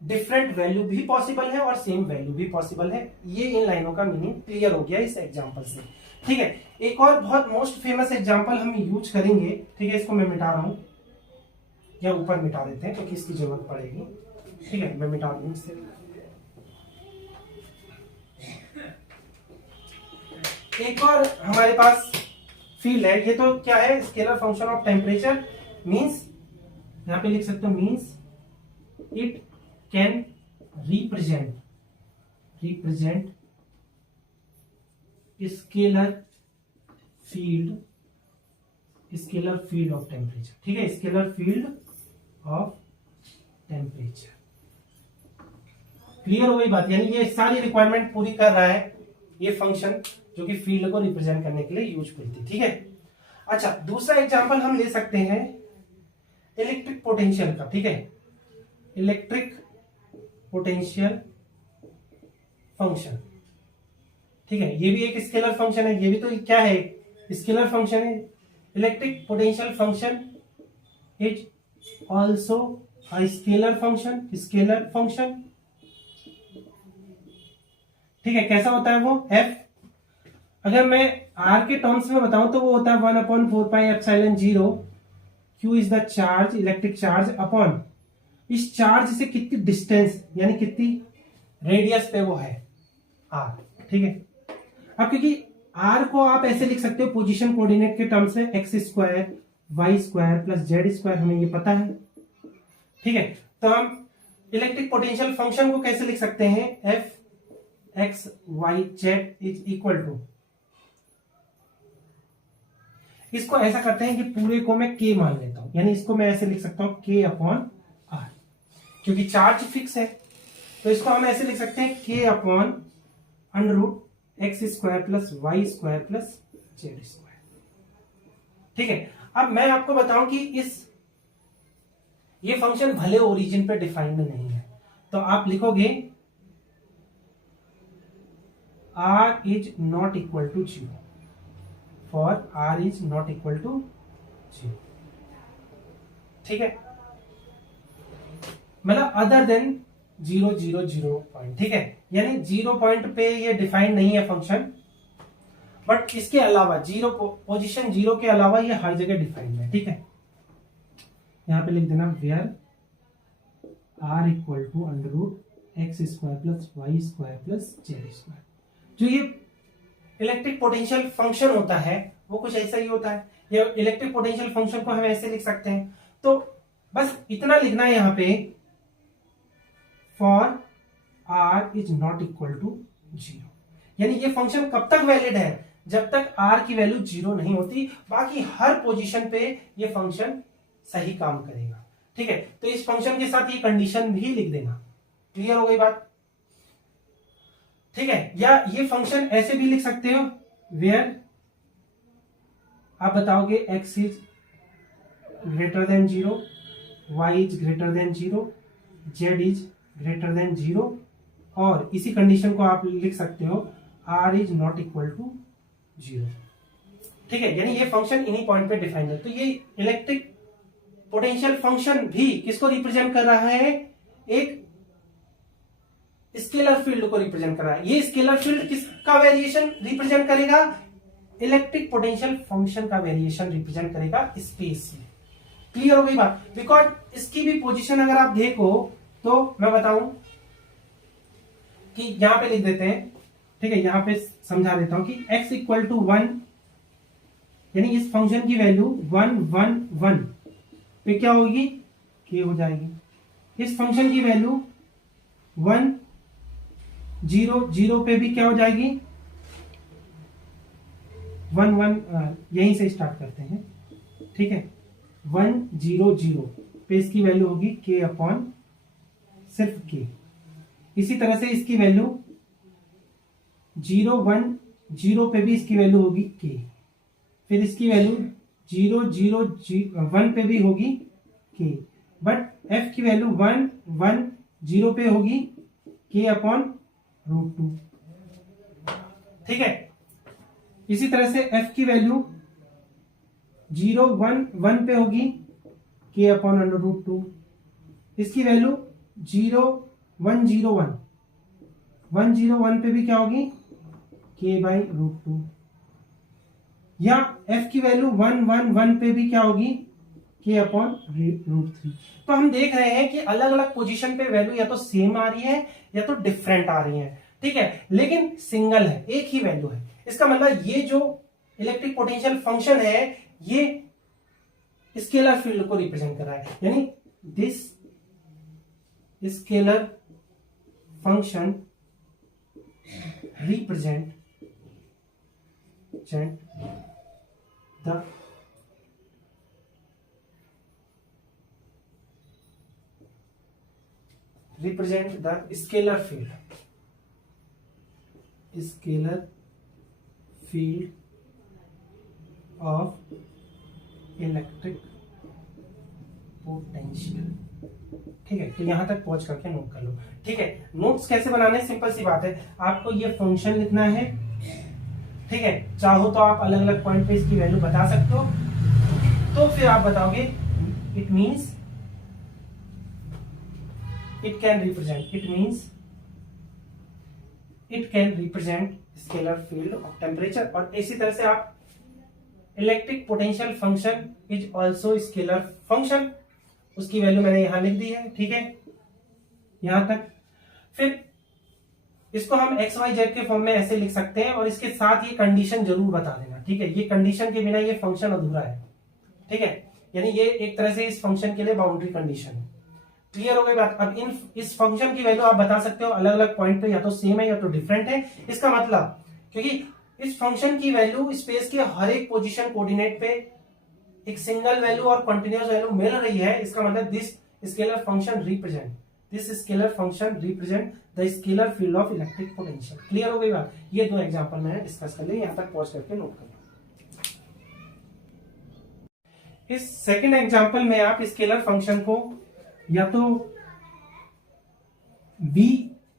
डिफरेंट वैल्यू भी पॉसिबल है और सेम वैल्यू भी पॉसिबल है। ये इन लाइनों का मीनिंग क्लियर हो गया इस एग्जांपल से, ठीक है। एक और बहुत मोस्ट फेमस एग्जांपल हम यूज करेंगे, ठीक है। इसको मैं मिटा रहा हूं, या ऊपर मिटा देते हैं क्योंकि इसकी जरूरत पड़ेगी, ठीक है। मैं मिटा दूं इससे। एक और हमारे पास फील्ड है, ये तो क्या है, scalar function of temperature, means यहां पे लिख सकते हो means it can represent scalar field of temperature, ठीक है, scalar field of temperature. Clear हो गई बात। यानी ये सारी रिक्वायरमेंट पूरी कर रहा है ये फंक्शन, जो कि फील्ड को रिप्रेजेंट करने के लिए यूजफुल थी, ठीक है। अच्छा, दूसरा एग्जांपल हम ले सकते हैं इलेक्ट्रिक पोटेंशियल का, ठीक है। इलेक्ट्रिक पोटेंशियल फंक्शन, ठीक है। ये भी एक स्केलर फंक्शन है, ये भी तो क्या है, स्केलर फंक्शन है। Electric potential function is also a scalar function, ठीक है। कैसा होता है वो, एफ, अगर मैं आर के टर्म्स में बताऊं तो वो होता है 1/4πε0, Q is the charge, electric charge, upon इस चार्ज से कितनी डिस्टेंस यानी कितनी रेडियस पे वो है, आर, ठीक है। अब क्योंकि आर को आप ऐसे लिख सकते हो पोजीशन कोऑर्डिनेट के टर्म्स में, x² y² प्लस z², हमें ये पता है, ठीक है। तो हम इलेक्ट्रिक पोटेंशियल फंक्शन को कैसे लिख सकते हैं, f x Y z is equal to, इसको ऐसा करते हैं कि पूरे को मैं k मान लेता हूं, यानी इसको मैं ऐसे लिख सकता हूं k/r। क्योंकि चार्ज फिक्स है। तो इसको हम ऐसे लिख सकते हैं k upon under root x square plus Y square plus Z square. ठीक है, अब मैं आपको बताऊं कि ये फंक्शन भले ओरिजिन पे डिफाइंड नहीं है, तो आप लिखोगे r is not equal to 0 for r is not equal to 0। ठीक है, मतलब अदर देन 0 0 0 पॉइंट। ठीक है, यानी 0 पॉइंट पे ये डिफाइंड नहीं है फंक्शन, बट इसके अलावा पोजीशन 0 के अलावा ये हर जगह डिफाइंड है। ठीक है, यहां पे लिख देना where r equal to under root x square plus Y square plus Z square. जो ये इलेक्ट्रिक पोटेंशियल फंक्शन होता है वो कुछ ऐसा ही होता है। ये इलेक्ट्रिक पोटेंशियल फंक्शन को हम ऐसे लिख सकते हैं। तो बस इतना लिखना है यहां पे, for r is not equal to 0। यानी ये फंक्शन कब तक वैलिड है? जब तक r की वैल्यू 0 नहीं होती। बाकी हर पोजीशन पे ये फंक्शन सही काम करेगा। ठीक है, तो इस फंक्शन के साथ ये कंडीशन भी लिख देना। क्लियर हो गई बात? ठीक है, या ये फंक्शन ऐसे भी लिख सकते हो, वेयर आप बताओगे x is greater than 0, y is greater than 0, z is greater than 0, और इसी कंडीशन को आप लिख सकते हो r is not equal to 0। ठीक है, यानी ये फंक्शन इन्हीं पॉइंट पे डिफाइंड है। तो ये इलेक्ट्रिक पोटेंशियल फंक्शन भी किसको रिप्रेजेंट कर रहा है? एक स्केलर फील्ड को रिप्रेजेंट कर रहा है। ये स्केलर फील्ड किसका वेरिएशन रिप्रेजेंट करेगा? इलेक्ट्रिक पोटेंशियल फंक्शन का वेरिएशन रिप्रेजेंट करेगा स्पेस में। क्लियर हो गई बात? बिकॉज इसकी भी पोजीशन अगर आप देखो तो मैं बताऊं कि यहां पे लिख देते हैं। ठीक है, यहां पे समझा देता हूं कि x इक्वल टू 1, यानी इस फंक्शन की वैल्यू 1 1 1 पे क्या होगी? k हो जाएगी। इस फंक्शन की वैल्यू 1 0 0 पे भी क्या हो जाएगी? 1 1 यहीं से स्टार्ट करते हैं। ठीक है, 1 0 0 पे इसकी वैल्यू होगी k अपॉन सिर्फ k। इसी तरह से इसकी वैल्यू 0 1 0 पे भी इसकी वैल्यू होगी k। फिर इसकी वैल्यू 0 0 1 पे भी होगी k, बट f की वैल्यू 1 1 0 पे होगी k अपॉन रूट 2। ठीक है, इसी तरह से f की वैल्यू 0 1 1 पे होगी k अपॉन अंडर रूट 2। इसकी वैल्यू 0 1 0 1 1 0 1 पे भी क्या होगी? k by root 2। या f की वैल्यू 1 1 1 पे भी क्या होगी? k upon root 3। तो हम देख रहे हैं कि अलग अलग पोजीशन पे वैल्यू या तो सेम आ रही है या तो डिफरेंट आ रही है। ठीक है, लेकिन सिंगल है, एक ही वैल्यू है। इसका मतलब ये जो इलेक्ट्रिक पोटेंशियल फंक्शन है ये स्केलर फील्ड को रिप्रेजेंट कर रहा है। यानी this scalar function represent the scalar field of electric potential. ठीक है, तो यहां तक पहुंच करके नोट कर लो। ठीक है, नोट्स कैसे बनाने? सिंपल सी बात है, आपको ये फंक्शन लिखना है। ठीक है, चाहो तो आप अलग अलग पॉइंट पे इसकी वैल्यू बता सकते हो। तो फिर आप बताओगे it means it can represent scalar field of temperature. और इसी तरह से आप electric potential function is also scalar function, उसकी वैल्यू मैंने यहां लिख दी है। ठीक है, यहां तक। फिर इसको हम एक्स वाई जेड के फॉर्म में ऐसे लिख सकते हैं, और इसके साथ ये कंडीशन जरूर बता देना। ठीक है, ये कंडीशन के बिना ये फंक्शन अधूरा है। ठीक है, यानी ये एक तरह से इस फंक्शन के लिए बाउंड्री कंडीशन है। क्लियर हो गई बात? अब इस फंक्शन की वैल्यू आप बता सकते हो अलग अलग पॉइंट पे, या तो सेम है या तो डिफरेंट है। इसका मतलब क्योंकि इस फंक्शन की वैल्यू स्पेस के हर एक पोजीशन कोऑर्डिनेट पे एक सिंगल वैल्यू और कंटिन्यूअस वैल्यू मिल रही है, इसका मतलब this scalar function represent this scalar function represent the scalar field of electric potential. Clear हो गई बात? ये दो एग्जांपल मैंने डिस्कस कर लिए, यहां तक पॉज करके नोट कर लो। इस सेकंड एग्जांपल में आप स्केलर फंक्शन को या तो v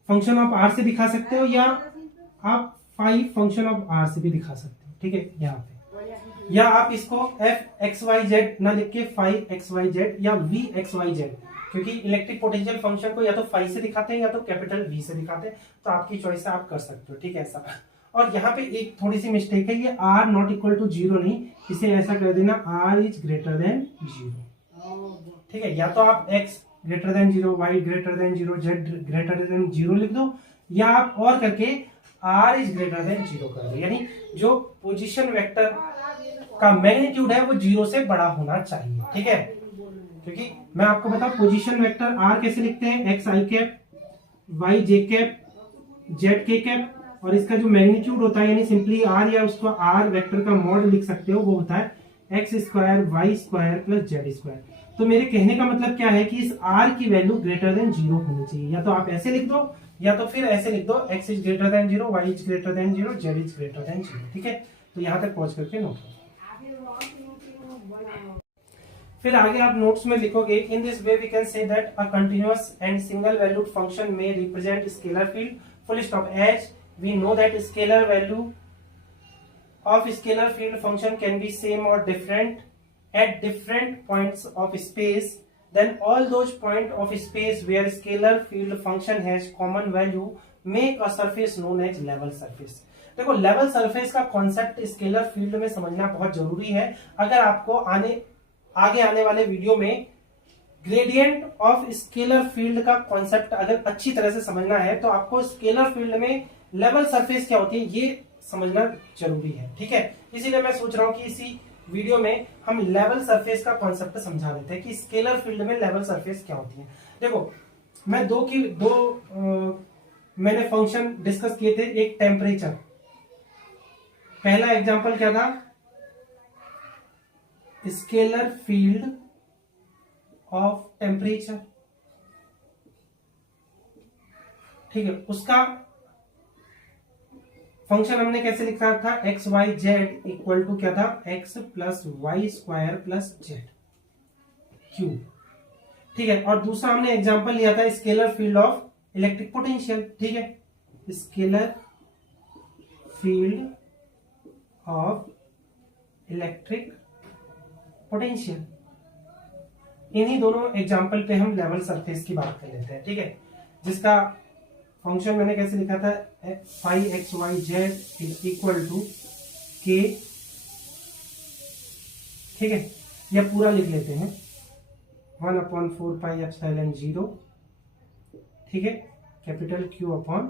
फंक्शन ऑफ r से दिखा सकते हो या आप फाई फंक्शन ऑफ r से भी दिखा सकते हो। ठीक है, यहाँ पे या आप इसको f एक्स वाई जेड ना लिख के फाई एक्स वाई जेड या v एक्स वाई जेड, क्योंकि इलेक्ट्रिक पोटेंशियल फंक्शन को या तो फाई से दिखाते हैं या तो कैपिटल V से दिखाते हैं, तो आपकी चॉइस है, आप कर सकते हो। ठीक है, ऐसा। और यहाँ पे एक थोड़ी सी मिस्टेक है, ये r नॉट इक्वल टू 0 नहीं, इसे ऐसा कर देना r इज ग्रेटर देन 0। ठीक है, या तो आप x greater than 0, y greater than 0, z greater than 0 लिख दो, या आप और करके r इज ग्रेटर देन 0 कर दो, यानी जो पोजीशन वेक्टर का मैग्नीट्यूड है वो 0 से बड़ा होना चाहिए। ठीक है, क्योंकि मैं आपको बताऊं पोजीशन वेक्टर r कैसे लिखते हैं, x i cap, Y j cap, Z k cap, और इसका जो मैग्नीट्यूड होता है यानी सिंपली r या उसको r वेक्टर का मॉड लिख सकते हो, वो होता है x square Y square plus Z square. तो मेरे कहने का मतलब क्या है कि इस r की वैल्यू ग्रेटर देन 0 होनी चाहिए, या तो आप ऐसे लिख दो या तो फिर ऐसे लिख दो, x is greater than 0, y is greater than 0, z is greater than 0। ठीक है, तो यहां तक पहुंच करके नोट करो। फिर आगे आप नोट्स में लिखोगे, in this way we can say that a continuous and single valued function में represent scalar field, full stop, as we know that scalar value of scalar field function can be same or different at different points of space, then all those point of space where scalar field function has common value make a surface known as level surface। देखो, level surface का concept scalar field में समझना बहुत जरूरी है। अगर आपको आगे आने वाले वीडियो में ग्रेडियंट ऑफ स्केलर फील्ड का कॉन्सेप्ट अगर अच्छी तरह से समझना है तो आपको स्केलर फील्ड में लेवल सरफेस क्या होती है ये समझना जरूरी है। ठीक है, इसीलिए मैं सोच रहा हूं कि इसी वीडियो में हम लेवल सरफेस का कॉन्सेप्ट समझा देते हैं कि स्केलर फील्ड में लेवल सरफेस क्या होती है। देखो, मैं मैंने फंक्शन डिस्कस किए थे। एक टेम्परेचर, पहला एग्जांपल क्या था, स्केलर फील्ड ऑफ टेम्परेचर। ठीक है, उसका फंक्शन हमने कैसे लिखा था, x Y Z equal to क्या था, x plus Y square plus z cube. ठीक है, और दूसरा हमने एग्जांपल लिया था scalar field of electric potential. ठीक है, scalar field of electric potential. इन्हीं दोनों एग्जांपल पे हम लेवल सरफेस की बात कर लेते हैं। ठीक है, जिसका फंक्शन मैंने कैसे लिखा था, phi x Y z is equal to k. ठीक है, यह पूरा लिख लेते हैं, 1/4 पाई एप्सिलॉन 0। ठीक है, capital Q upon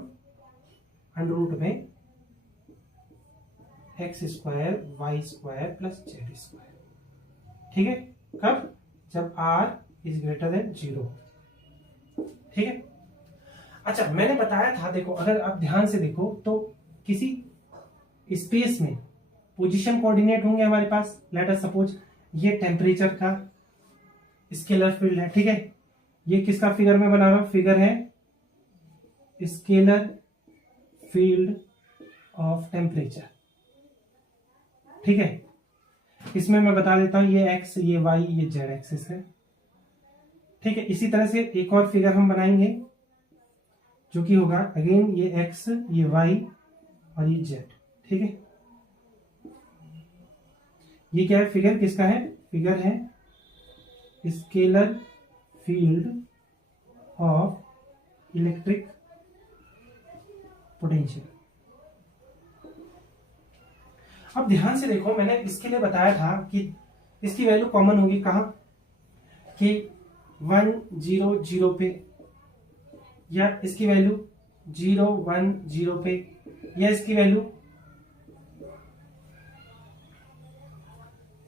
under root में X square Y square plus Z square. ठीक है, कब, जब r इज ग्रेटर देन 0। ठीक है, अच्छा, मैंने बताया था, देखो अगर आप ध्यान से देखो तो किसी स्पेस में पोजीशन कोऑर्डिनेट होंगे हमारे पास। लेट अस सपोज ये टेम्परेचर का स्केलर फील्ड है। ठीक है, ये किसका फिगर में बना रहा हूं, फिगर है स्केलर फील्ड ऑफ टेम्परेचर। ठीक है, इसमें मैं बता देता हूं ये एक्स, ये वाई, ये जेड एक्सिस है। ठीक है, इसी तरह से एक और फिगर हम बनाएंगे जो कि होगा अगेन ये एक्स, ये वाई और ये जेड। ठीक है, ये क्या है, फिगर किसका है, फिगर है scalar field of electric potential. अब ध्यान से देखो, मैंने इसके लिए बताया था कि इसकी वैल्यू कॉमन होगी कहां, कि 1 0 0 पे, या इसकी वैल्यू 0 1 0 पे, या इसकी वैल्यू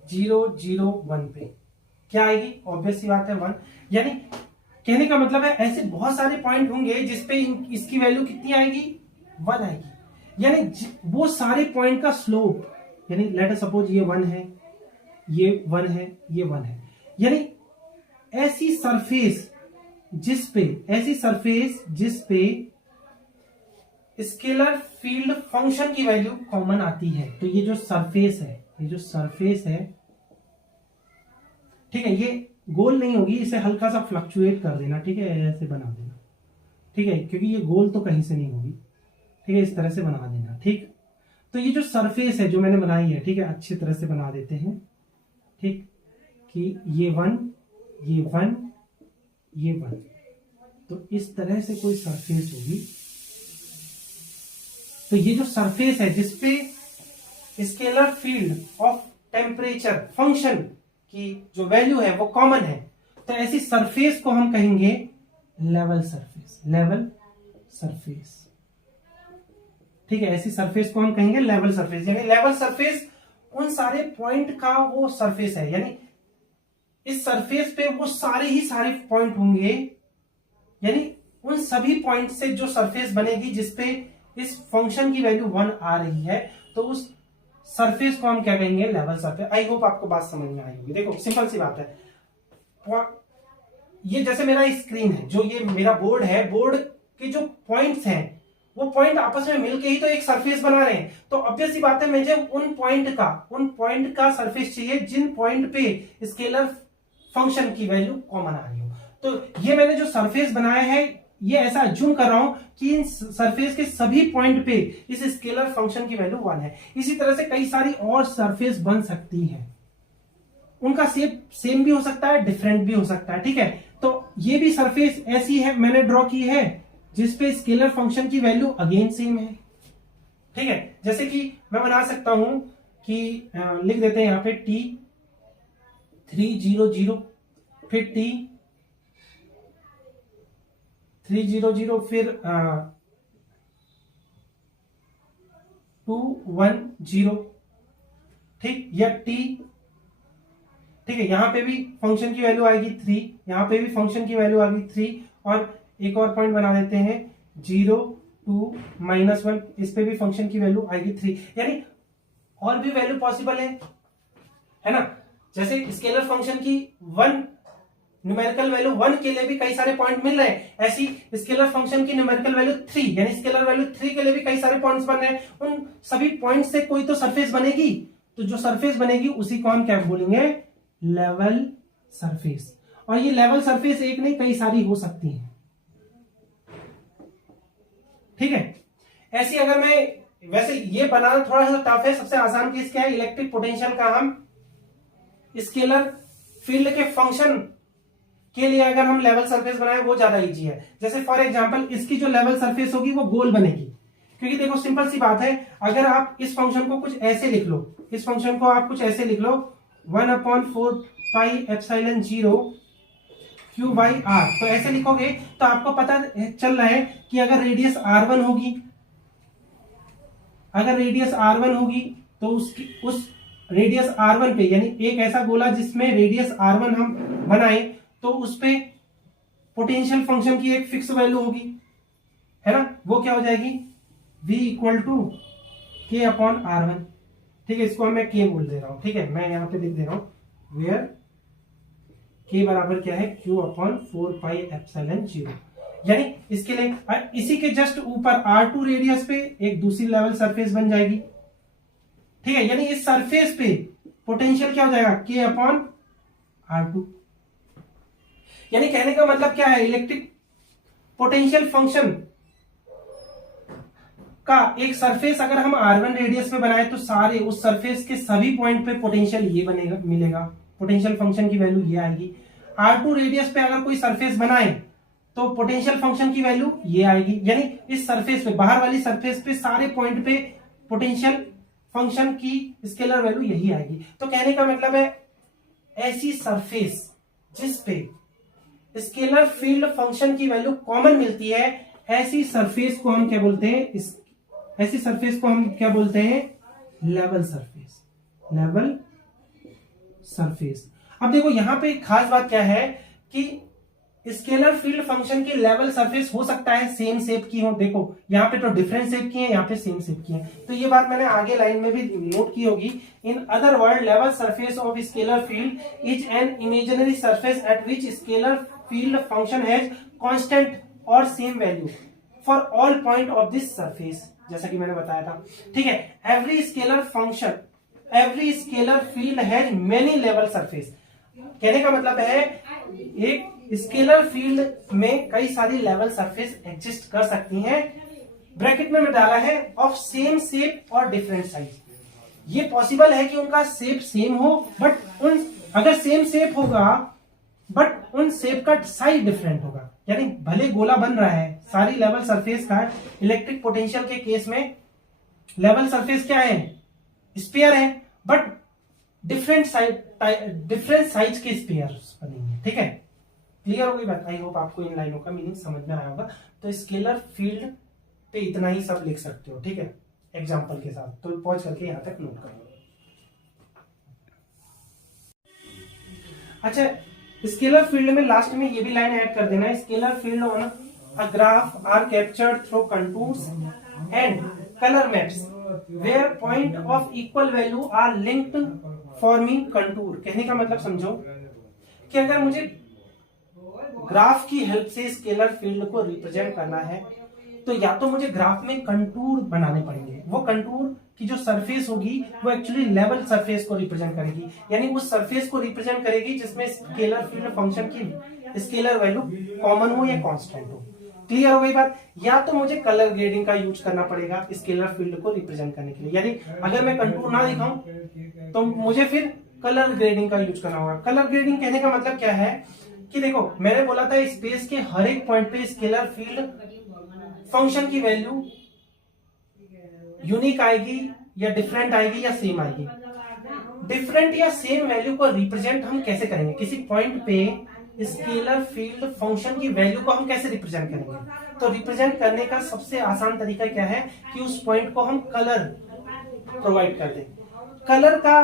0 0 1 पे। क्या आएगी, ऑब्वियस सी बात है 1। यानी कहने का मतलब है ऐसे बहुत सारे पॉइंट होंगे जिसपे इसकी वैल्यू कितनी आएगी, 1 आएगी। यानी वो सारे पॉइंट का स्लोप, यानी लेट अस सपोज ये 1 है, ये 1 है, ये 1 है, यानी ऐसी सरफेस ऐसी सरफेस जिस पे स्केलर फील्ड फंक्शन की वैल्यू कॉमन आती है। तो ये जो सरफेस है, ठीक है, ये गोल नहीं होगी, इसे हल्का सा फ्लक्चुएट कर देना, ठीक है, ऐसे बना देना, ठीक है, क्योंकि ये गोल तो कहीं से नहीं होगी, ठीक है, इस तरह से बना देना। ठीक, तो ये जो सरफेस है जो मैंने बनाई है, ठीक है, अच्छी तरह से बना देते हैं, ठीक, कि ये वन, ये वन, ये वन, तो इस तरह से कोई सरफेस होगी। तो ये जो सरफेस है जिसपे scalar field of temperature function की जो वैल्यू है वो कॉमन है, तो ऐसी सरफेस को हम कहेंगे लेवल सरफेस। ठीक है, ऐसी सरफेस को हम कहेंगे लेवल सरफेस। यानी लेवल सरफेस उन सारे पॉइंट का वो सरफेस है, यानी इस सरफेस पे वो सारे पॉइंट होंगे, यानी उन सभी पॉइंट से जो सरफेस बनेगी जिसपे इस फंक्शन की वैल्यू 1 आ रही है, तो उस सरफेस को हम क्या कहेंगे, लेवल सरफेस। आई होप आपको बात समझ में आई होगी। देखो सिंपल सी बात है, ये जैसे मेरा स्क्रीन है, जो ये मेरा बोर्ड है, बोर्ड के जो पॉइंट्स हैं वो पॉइंट आपस में मिलके ही तो एक सरफेस बना रहे हैं। तो ऑब्वियस सी बात है, मुझे उन पॉइंट का सरफेस चाहिए जिन पॉइंट पे स्केलर फंक्शन की वैल्यू कॉमन आ रही हो। तो ये मैंने जो सरफेस बनाया है, ये ऐसा अज्यूम कर रहा हूं कि इन सरफेस के सभी पॉइंट पे इस स्केलर फंक्शन की वैल्यू 1 है। इसी तरह से कई सारी और सरफेस बन सकती हैं, उनका शेप सेम भी हो सकता है, डिफरेंट भी हो सकता है। ठीक है, तो ये भी सरफेस ऐसी है मैंने ड्रॉ की है जिसपे स्केलर फंक्शन की वैल्यू अगेन सेम है। ठीक है, जैसे कि मैं बना सकता हूं कि लिख देते हैं यहां पे T300, फिर T300, फिर 210, ठीक, या ठीक है, यहां पे भी फंक्शन की वैल्यू आएगी 3, यहां पे भी फंक्शन की वैल्यू आएगी 3, और एक और पॉइंट बना देते हैं 0, 2, -1, इस पे भी फंक्शन की वैल्यू आएगी 3। यानी और भी वैल्यू पॉसिबल है ना। जैसे स्केलर फंक्शन की 1 न्यूमेरिकल वैल्यू 1 के लिए भी कई सारे पॉइंट मिल रहे हैं, ऐसी स्केलर फंक्शन की न्यूमेरिकल वैल्यू 3 यानी स्केलर वैल्यू 3 के लिए भी कई सारे पॉइंट्स बन रहे हैं। उन सभी पॉइंट से कोई तो सरफेस बनेगी, तो जो सरफेस बनेगी उसी को हम क्या बोलेंगे, लेवल सरफेस। और ये लेवल सरफेस एक नहीं कई सारी हो सकती है। ठीक है, ऐसी अगर मैं, वैसे ये बनाना थोड़ा सा टफ है, सबसे आसान केस क्या है, इलेक्ट्रिक पोटेंशियल का हम स्केलर फील्ड के फंक्शन के लिए अगर हम लेवल सरफेस बनाए वो ज्यादा इजी है। जैसे फॉर एग्जांपल इसकी जो लेवल सरफेस होगी वो गोल बनेगी, क्योंकि देखो सिंपल सी बात है, अगर आप इस फंक्शन को कुछ ऐसे लिख लो, इस फंक्शन को आप कुछ ऐसे लिख लो 1/4πε0 Q/r, तो ऐसे लिखोगे तो आपको पता चल रहा है कि अगर रेडियस r1 होगी, तो उस रेडियस r1 पे, यानी एक ऐसा गोला जिसमें रेडियस r1 हम बनाए, तो उस पे पोटेंशियल फंक्शन की एक फिक्स वैल्यू होगी, है ना, वो क्या हो जाएगी, v = k/r1। ठीक है, इसको मैं k बोल दे रहा हूं। ठीक है, मैं यहां पे लिख दे रहा हूं वेयर k बराबर क्या है, Q/4πε0। यानी इसके लिए इसी के जस्ट ऊपर R2 रेडियस पे एक दूसरी लेवल सरफेस बन जाएगी। ठीक है, यानी इस सरफेस पे पोटेंशियल क्या हो जाएगा, k/R2। यानी कहने का मतलब क्या है, इलेक्ट्रिक पोटेंशियल फंक्शन का एक सरफेस अगर हम R1 रेडियस में बनाए, तो सारे उस सरफेस के सभी पॉइंट पे पोटेंशियल ये बनेगा, मिलेगा, पोटेंशियल फंक्शन की वैल्यू ये आएगी। R2 रेडियस पे अगर कोई सरफेस बनाए तो पोटेंशियल फंक्शन की वैल्यू ये आएगी। यानी इस सरफेस पे, बाहर वाली सरफेस पे सारे पॉइंट पे पोटेंशियल फंक्शन की स्केलर वैल्यू यही आएगी। तो कहने का मतलब है, ऐसी सरफेस जिस पे स्केलर फील्ड फंक्शन की वैल्यू कॉमन मिलती है, ऐसी सरफेस को हम क्या बोलते हैं, ऐसी सरफेस को हम क्या बोलते हैं, लेवल सरफेस। अब देखो यहां पे खास बात क्या है कि स्केलर फील्ड फंक्शन की लेवल सरफेस हो सकता है सेम शेप की हो। देखो यहाँ पे तो डिफरेंट शेप की है, यहाँ पे सेम शेप की है, तो ये बात मैंने आगे लाइन में भी नोट की होगी। इन other word, level surface of scalar field is an imaginary surface at which scalar field function has constant or same value for all point of this surface, जैसा कि मैंने बताया था, ठीक है। every scalar field has many level surface, कहने का मतलब है एक स्केलर फील्ड में कई सारी लेवल सरफेस एग्जिस्ट कर सकती हैं। ब्रैकेट में डाला है ऑफ सेम शेप और डिफरेंट साइज, ये पॉसिबल है कि उनका शेप सेम हो, बट अगर सेम शेप होगा बट उन शेप का साइज डिफरेंट होगा, यानी भले गोला बन रहा है, सारी लेवल सरफेस का इलेक्ट्रिक पोटेंशियल के केस में लेवल सरफेस क्या है, स्फीयर है, बट डिफरेंट साइज के स्फीयर्स बनेंगे, ठीक है। क्लियर हो गई बात? आई होप आपको इन लाइनों का मीनिंग समझ में आया होगा। तो स्केलर फील्ड पे इतना ही सब लिख सकते हो, ठीक है, एग्जांपल के साथ। तो पॉज करके यहां तक नोट करो। अच्छा, स्केलर फील्ड में लास्ट में ये भी लाइन ऐड कर देना है, scalar field on a graph are captured through contours and colour maps where point of equal value are linked forming contour. कहने का मतलब समझो कि अगर मुझे ग्राफ की हेल्प से स्केलर फील्ड को रिप्रेजेंट करना है तो या तो मुझे ग्राफ में कंटूर बनाने पड़ेंगे, वो कंटूर की जो सरफेस होगी वो एक्चुअली लेवल सरफेस को रिप्रेजेंट करेगी, यानी उस सरफेस को रिप्रेजेंट करेगी जिसमें स्केलर फील्ड फंक्शन की स्केलर वैल्यू कॉमन हो या कांस्टेंट हो। क्लियर हो गई बात? या तो मुझे कलर ग्रेडिंग का यूज करना पड़ेगा स्केलर फील्ड को रिप्रेजेंट करने के लिए, यानी अगर मैं कंटूर ना दिखाऊं तो मुझे फिर कलर ग्रेडिंग का यूज करना होगा। कलर ग्रेडिंग कहने का मतलब क्या है कि देखो, मैंने बोला था स्पेस के हर एक पॉइंट पे स्केलर फील्ड फंक्शन की वैल्यू यूनिक आएगी या डिफरेंट आएगी या सेम आएगी। डिफरेंट या सेम वैल्यू को रिप्रेजेंट हम कैसे करेंगे? किसी पॉइंट पे स्केलर फील्ड फंक्शन की वैल्यू को हम कैसे रिप्रेजेंट करेंगे? तो रिप्रेजेंट करने का सबसे आसान तरीका क्या है कि उस पॉइंट को हम कलर प्रोवाइड कर दें। कलर का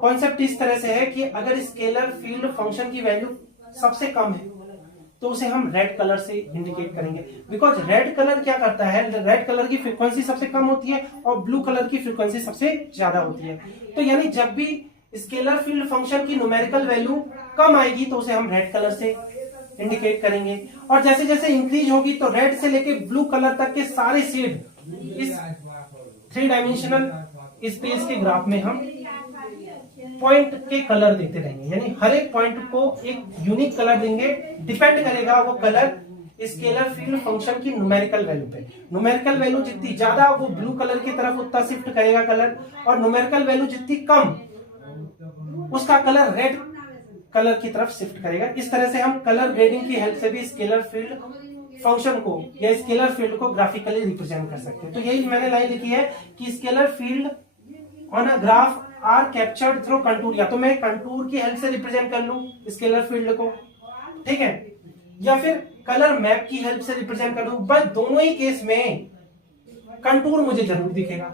कॉन्सेप्ट इस तरह से है कि अगर स्केलर फील्ड फंक्शन की वैल्यू सबसे कम है तो उसे हम रेड कलर से इंडिकेट करेंगे, बिकॉज रेड कलर क्या करता है, रेड कलर की फ्रीक्वेंसी सबसे कम होती है और ब्लू कलर की फ्रीक्वेंसी सबसे ज्यादा होती है। तो यानी जब भी स्केलर फील्ड फंक्शन की न्यूमेरिकल वैल्यू कम आएगी तो उसे हम रेड कलर से इंडिकेट करेंगे, और जैसे जैसे इंक्रीज होगी तो रेड से लेके ब्लू कलर तक के सारे शेड इस 3 डायमेंशनल स्पेस के ग्राफ में हम पॉइंट के कलर देते रहेंगे, यानी हर एक पॉइंट को एक यूनिक कलर देंगे। डिपेंड करेगा वो कलर स्केलर फील्ड फंक्शन की न्यूमेरिकल वैल्यू पे। न्यूमेरिकल वैल्यू जितनी ज्यादा वो ब्लू कलर की तरफ उतना शिफ्ट करेगा कलर, और न्यूमेरिकल वैल्यू जितनी कम उसका कलर रेड कलर की तरफ शिफ्ट करेगा। इस तरह से हम कलर ग्रेडिंग की हेल्प से भी स्केलर फील्ड फंक्शन को या स्केलर फील्ड को ग्राफिकली रिप्रेजेंट कर सकते हैं। तो यही मैंने लाइन लिखी है कि scalar field on a graph are captured through contour, या तो मैं कंटूर की हेल्प से रिप्रेजेंट कर लूं स्केलर फील्ड को, ठीक है, या फिर कलर मैप की हेल्प से रिप्रेजेंट कर लूं। बस दोनों ही केस में कंटूर मुझे जरूर दिखेगा।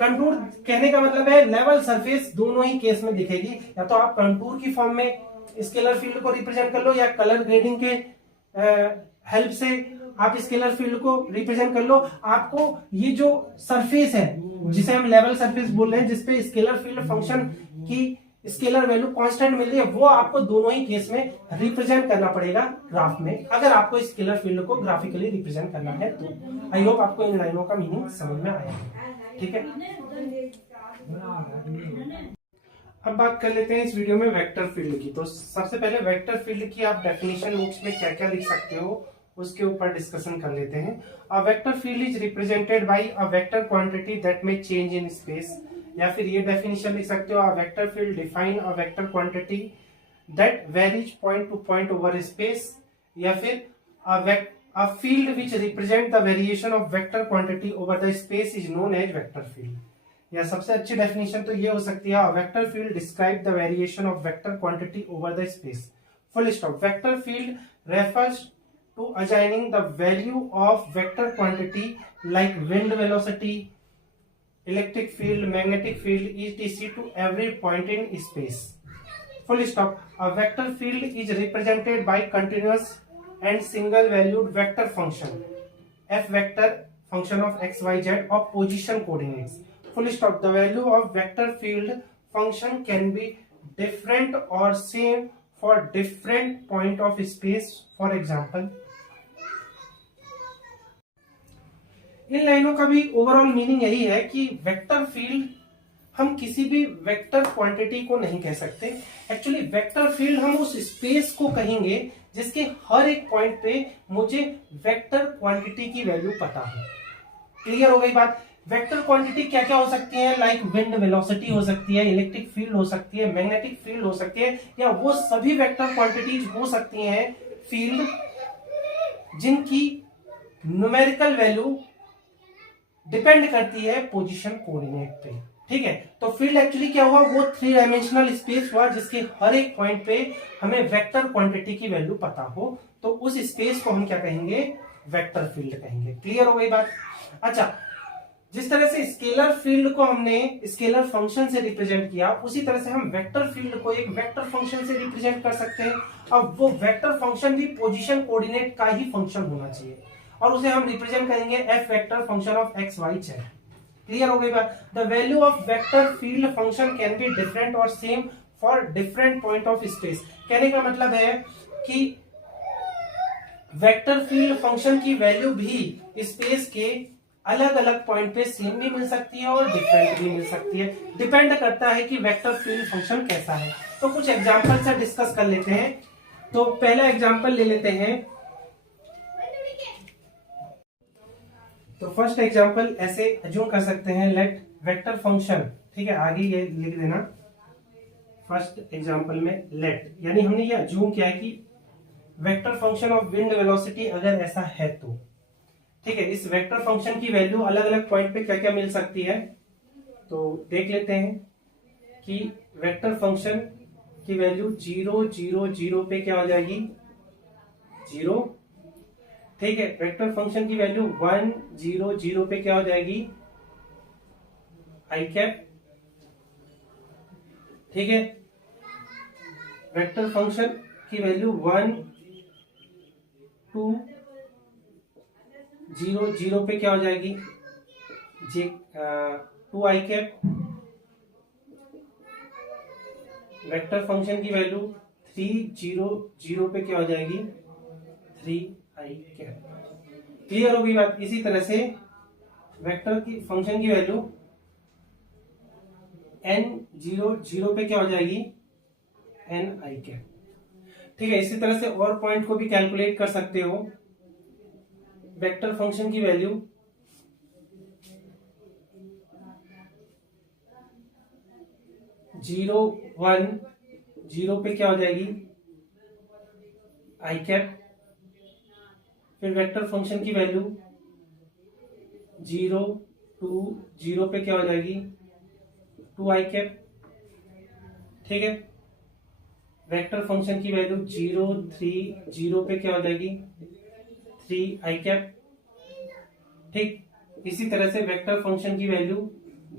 कंटूर कहने का मतलब है लेवल सरफेस दोनों ही केस में दिखेगी, या तो आप कंटूर की फॉर्म में स्केलर फील्ड को रिप्रेजेंट कर लो या कलर ग्रेडिंग के हेल्प से आप स्केलर फील्ड को रिप्रेजेंट कर लो। आपको ये जो सरफेस है जिसे हम लेवल सरफेस बोल रहे हैं, जिसपे स्केलर फील्ड फंक्शन की स्केलर वैल्यू कांस्टेंट मिल रही है, वो आपको दोनों ही केस में रिप्रेजेंट करना पड़ेगा ग्राफ में, अगर आपको स्केलर फील्ड को ग्राफिकली रिप्रेजेंट करना है तो। आई होप आपको इन लाइनों का मीनिंग समझ में आया, ठीक है। अब बात कर लेते हैं इस वीडियो में वेक्टर फील्ड की। तो सबसे पहले वेक्टर फील्ड की आप डेफिनेशन नोट्स में क्या क्या लिख सकते हो उसके ऊपर डिस्कशन कर लेते हैं। A vector field is represented by a vector quantity that may change in space, या फिर ये डेफिनेशन लिख सकते हो, a vector field define a vector quantity that varies point to point over space, या फिर a field which represent the variation of vector quantity over the space is known as vector field. या सबसे अच्छी definition तो ये हो सकती है, vector field describe the variation of vector quantity over the space, full stop. Vector field refers to assigning the value of vector quantity like wind velocity, electric field, magnetic field, etc. to every point in space. Full stop. A vector field is represented by continuous and single valued vector function f vector function of x, y, z of position coordinates. Full stop. The value of vector field function can be different or same for different point of space. For example, इन लाइनों का भी overall meaning यही है कि vector field हम किसी भी वेक्टर क्वांटिटी को नहीं कह सकते। एक्चुअली वेक्टर फील्ड हम उस स्पेस को कहेंगे जिसके हर एक पॉइंट पे मुझे वेक्टर क्वांटिटी की वैल्यू पता है। क्लियर हो गई बात? वेक्टर क्वांटिटी क्या क्या हो सकती है? लाइक विंड वेलोसिटी हो सकती है, इलेक्ट्रिक फील्ड हो सकती है, मैग्नेटिक फील्ड हो सकती है, या वो सभी वेक्टर क्वांटिटीज हो सकती हैं फील्ड जिनकी न्यूमेरिकल वैल्यू डिपेंड करती है पोजीशन कोऑर्डिनेट पे। ठीक है, तो फील्ड एक्चुअली क्या हुआ? वो 3 डायमेंशनल स्पेस हुआ जिसके हर एक पॉइंट पे हमें वेक्टर क्वांटिटी की वैल्यू पता हो, तो उस स्पेस को हम क्या कहेंगे? वेक्टर फील्ड कहेंगे। क्लियर हो गई बात? अच्छा, जिस तरह से स्केलर फील्ड को हमने स्केलर फंक्शन से रिप्रेजेंट किया, उसी तरह से हम वेक्टर फील्ड को एक वेक्टर फंक्शन से रिप्रेजेंट कर सकते हैं। अब वो वेक्टर फंक्शन भी पोजीशन कोऑर्डिनेट का ही फंक्शन होना चाहिए और उसे हम रिप्रेजेंट करेंगे F vector function of x Y Z. Clear हो गई बात? The value of vector field function can be different और same for different point of space. कहने का मतलब है कि वेक्टर फील्ड फंक्शन की वैल्यू भी स्पेस के अलग अलग पॉइंट पे सेम भी मिल सकती है और डिफरेंट भी मिल सकती है। डिपेंड करता है कि वेक्टर फील्ड फंक्शन कैसा है। तो कुछ एग्जांपल से डिस्कस कर लेते हैं। तो पहला एग्जांपल ले लेते हैं। तो फर्स्ट एग्जांपल ऐसे अज्यूम कर सकते हैं, लेट वेक्टर फंक्शन, ठीक है, आगे ये लिख देना। फर्स्ट एग्जांपल में लेट यानी हमने ये अज्यूम किया है कि vector function of wind velocity अगर ऐसा है तो ठीक है, इस वेक्टर फंक्शन की वैल्यू अलग अलग पॉइंट पे क्या क्या मिल सकती है। तो देख लेते हैं कि वेक्टर फंक्शन की वैल्यू 0 0 0 पे क्या हो जाएगी? 0। ठीक है, वेक्टर फंक्शन की वैल्यू 1 0 0 पे क्या हो जाएगी? आई कैप। ठीक है, वेक्टर फंक्शन की वैल्यू 1 2 0 0 पे क्या हो जाएगी? जे 2 आई कैप। वेक्टर फंक्शन की वैल्यू 3 0 0 पे क्या हो जाएगी? 3 आई कैप। क्लियर हो गई बात? इसी तरह से वेक्टर की फंक्शन की वैल्यू n 0 0 पे क्या हो जाएगी? n आई कैप। ठीक है, इसी तरह से और पॉइंट को भी कैलकुलेट कर सकते हो। वेक्टर फंक्शन की वैल्यू 0 1 0 पे क्या हो जाएगी? आई कैप। फिर वेक्टर फंक्शन की वैल्यू 0 2 0 पे क्या हो जाएगी? 2 आई कैप। ठीक है, वेक्टर फंक्शन की वैल्यू 0 3 0 पे क्या हो जाएगी? 3 आई कैप। ठीक, इसी तरह से वेक्टर फंक्शन की वैल्यू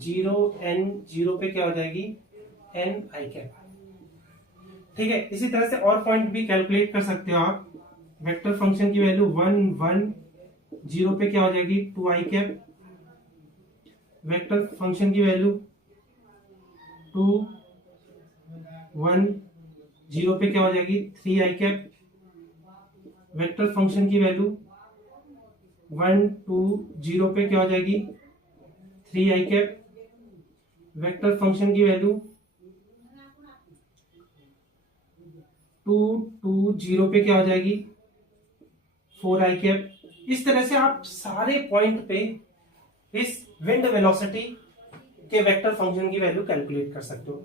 0 n 0 पे क्या हो जाएगी? n आई कैप। ठीक है, इसी तरह से और पॉइंट भी कैलकुलेट कर सकते हो आप। वेक्टर फंक्शन की वैल्यू 1 1 0 पे क्या हो जाएगी? 2 आई कैप। वेक्टर फंक्शन की वैल्यू 2 1 0 पे क्या हो जाएगी? 3 आई कैप। वेक्टर फंक्शन की वैल्यू 1 2 0 पे क्या हो जाएगी? 3 आई कैप। वेक्टर फंक्शन की वैल्यू 2 2 0 पे क्या हो जाएगी? 4 आई कैप। इस तरह से आप सारे पॉइंट पे इस विंड वेलोसिटी के वेक्टर फंक्शन की वैल्यू कैलकुलेट कर सकते हो।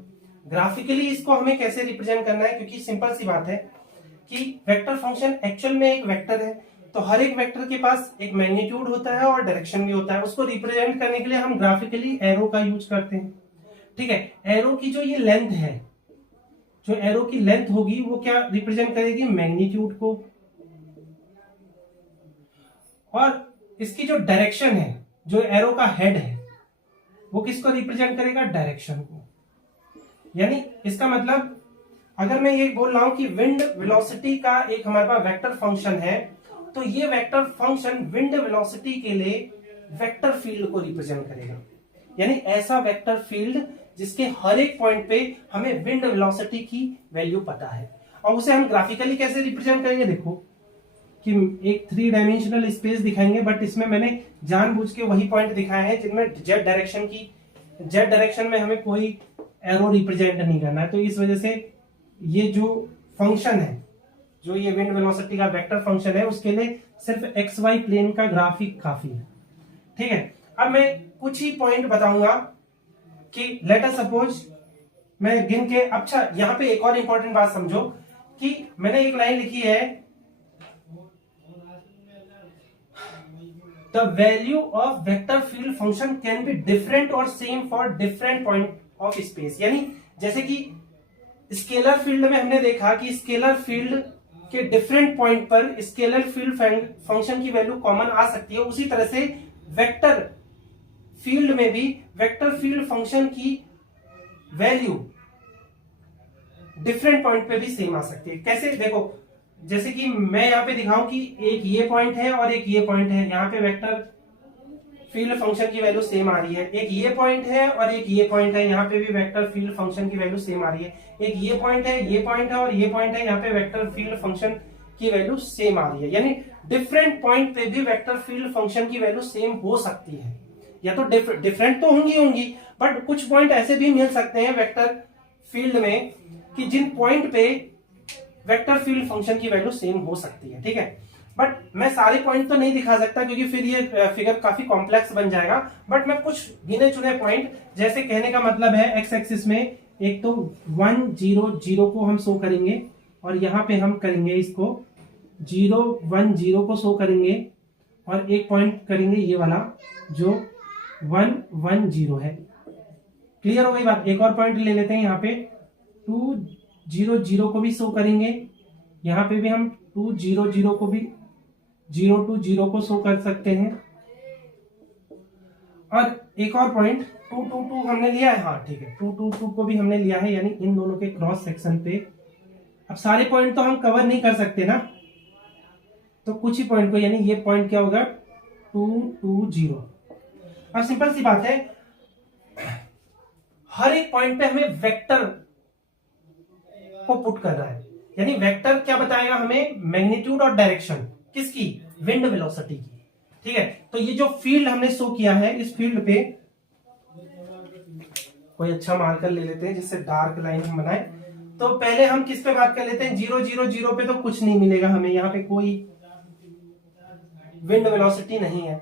ग्राफिकली इसको हमें कैसे रिप्रेजेंट करना है, क्योंकि सिंपल सी बात है कि वेक्टर फंक्शन एक्चुअल में एक वेक्टर है, तो हर एक वेक्टर के पास एक मैग्नीट्यूड होता है और डायरेक्शन भी होता है। उसको रिप्रेजेंट करने के लिए हम ग्राफिकली एरो का यूज करते हैं। ठीक है, एरो की जो ये लेंथ है, जो एरो की लेंथ होगी वो क्या रिप्रेजेंट करेगी? मैग्नीट्यूड को। और इसकी जो डायरेक्शन है, जो एरो का हेड है, वो किसको रिप्रेजेंट करेगा? डायरेक्शन को। यानी इसका मतलब अगर मैं ये बोल रहा हूं कि विंड वेलोसिटी का एक हमारे पास वेक्टर फंक्शन है, तो ये वेक्टर फंक्शन विंड वेलोसिटी के लिए वेक्टर फील्ड को रिप्रेजेंट करेगा। यानी ऐसा वेक्टर फील्ड जिसके हर एक पॉइंट पे हमें विंड वेलोसिटी की वैल्यू पता है। और उसे हम ग्राफिकली कैसे रिप्रेजेंट करेंगे, देखो कि एक 3 डायमेंशनल स्पेस दिखाएंगे, बट इसमें मैंने जानबूझ के वही पॉइंट दिखाए हैं जिनमें जेड डायरेक्शन में हमें कोई एरो रिप्रेजेंट नहीं करना है। तो इस वजह से ये जो फंक्शन है, जो ये विंड वेलोसिटी का वेक्टर फंक्शन है, उसके लिए सिर्फ एक्स वाई प्लेन का ग्राफिक काफी है। ठीक है, अब मैं कुछ ही पॉइंट बताऊंगा कि लेट अस सपोज मैं गिन के, अच्छा यहाँ पे एक और इंपॉर्टेंट बात समझो कि मैंने एक लाइन लिखी है, the value of vector field function can be different और same for different point of space. यानी जैसे कि स्केलर फील्ड में हमने देखा कि स्केलर फील्ड के डिफरेंट पॉइंट पर स्केलर फील्ड फंक्शन की वैल्यू कॉमन आ सकती है, उसी तरह से वेक्टर फील्ड में भी वेक्टर फील्ड फंक्शन की वैल्यू डिफरेंट पॉइंट पे भी सेम आ सकती है। कैसे, देखो जैसे कि मैं यहाँ पे दिखाऊं कि एक ये पॉइंट है और एक ये पॉइंट है, यहाँ पे वेक्टर फील्ड फंक्शन की वैल्यू सेम आ रही है। एक ये पॉइंट है और एक ये पॉइंट है, यहाँ पे भी वेक्टर फील्ड फंक्शन की वैल्यू सेम आ रही है। एक ये पॉइंट है और ये पॉइंट है, यहाँ पे वेक्टर फील्ड फंक्शन की वैल्यू सेम आ रही है। यानी डिफरेंट पॉइंट पे भी वेक्टर फील्ड फंक्शन की वैल्यू सेम हो सकती है। या तो डिफरेंट तो होंगी, बट कुछ पॉइंट ऐसे भी मिल सकते हैं वेक्टर फील्ड में कि जिन पॉइंट पे वेक्टर फील्ड फंक्शन की वैल्यू सेम हो सकती है। ठीक है, बट मैं सारे पॉइंट तो नहीं दिखा सकता क्योंकि फिर ये फिगर काफी कॉम्प्लेक्स बन जाएगा, बट मैं कुछ गिने चुने पॉइंट, जैसे कहने का मतलब है एक्स एक्सिस में एक तो 1 0 0 को हम शो करेंगे और यहाँ पे हम करेंगे इसको 0 1 0 को शो करेंगे और एक पॉइंट करेंगे ये वाला जो 1 1 0 है। क्लियर हो गई बात। एक और पॉइंट ले लेते हैं, यहाँ पे 2 0 0 को भी शो करेंगे, यहाँ पे भी हम 2 0 0 को भी 0 2 0 को शो कर सकते हैं। और एक और पॉइंट 2 2 2 हमने लिया है, हाँ ठीक है, 2 2 2 को भी हमने लिया है, यानी इन दोनों के क्रॉस सेक्शन पे। अब सारे पॉइंट तो हम कवर नहीं कर सकते ना, तो कुछ ही पॉइंट को, यानी ये पॉइंट क्या होगा 2 2 0। अब सिंपल सी बात है, हर एक पॉइंट पे हमें वेक्टर को पुट करना है। यानी वेक्टर क्या बताएगा हमें, मैग्नीट्यूड और डायरेक्शन किसकी, विंड वेलोसिटी की। ठीक है, तो ये जो फील्ड हमने शो किया है, इस फील्ड पे कोई अच्छा मार्कर ले लेते हैं जिससे डार्क लाइन हम बनाए। तो पहले हम किस पे बात कर लेते हैं, 0 0 0 पे तो कुछ नहीं मिलेगा हमें, यहाँ पे कोई विंड वेलोसिटी नहीं है।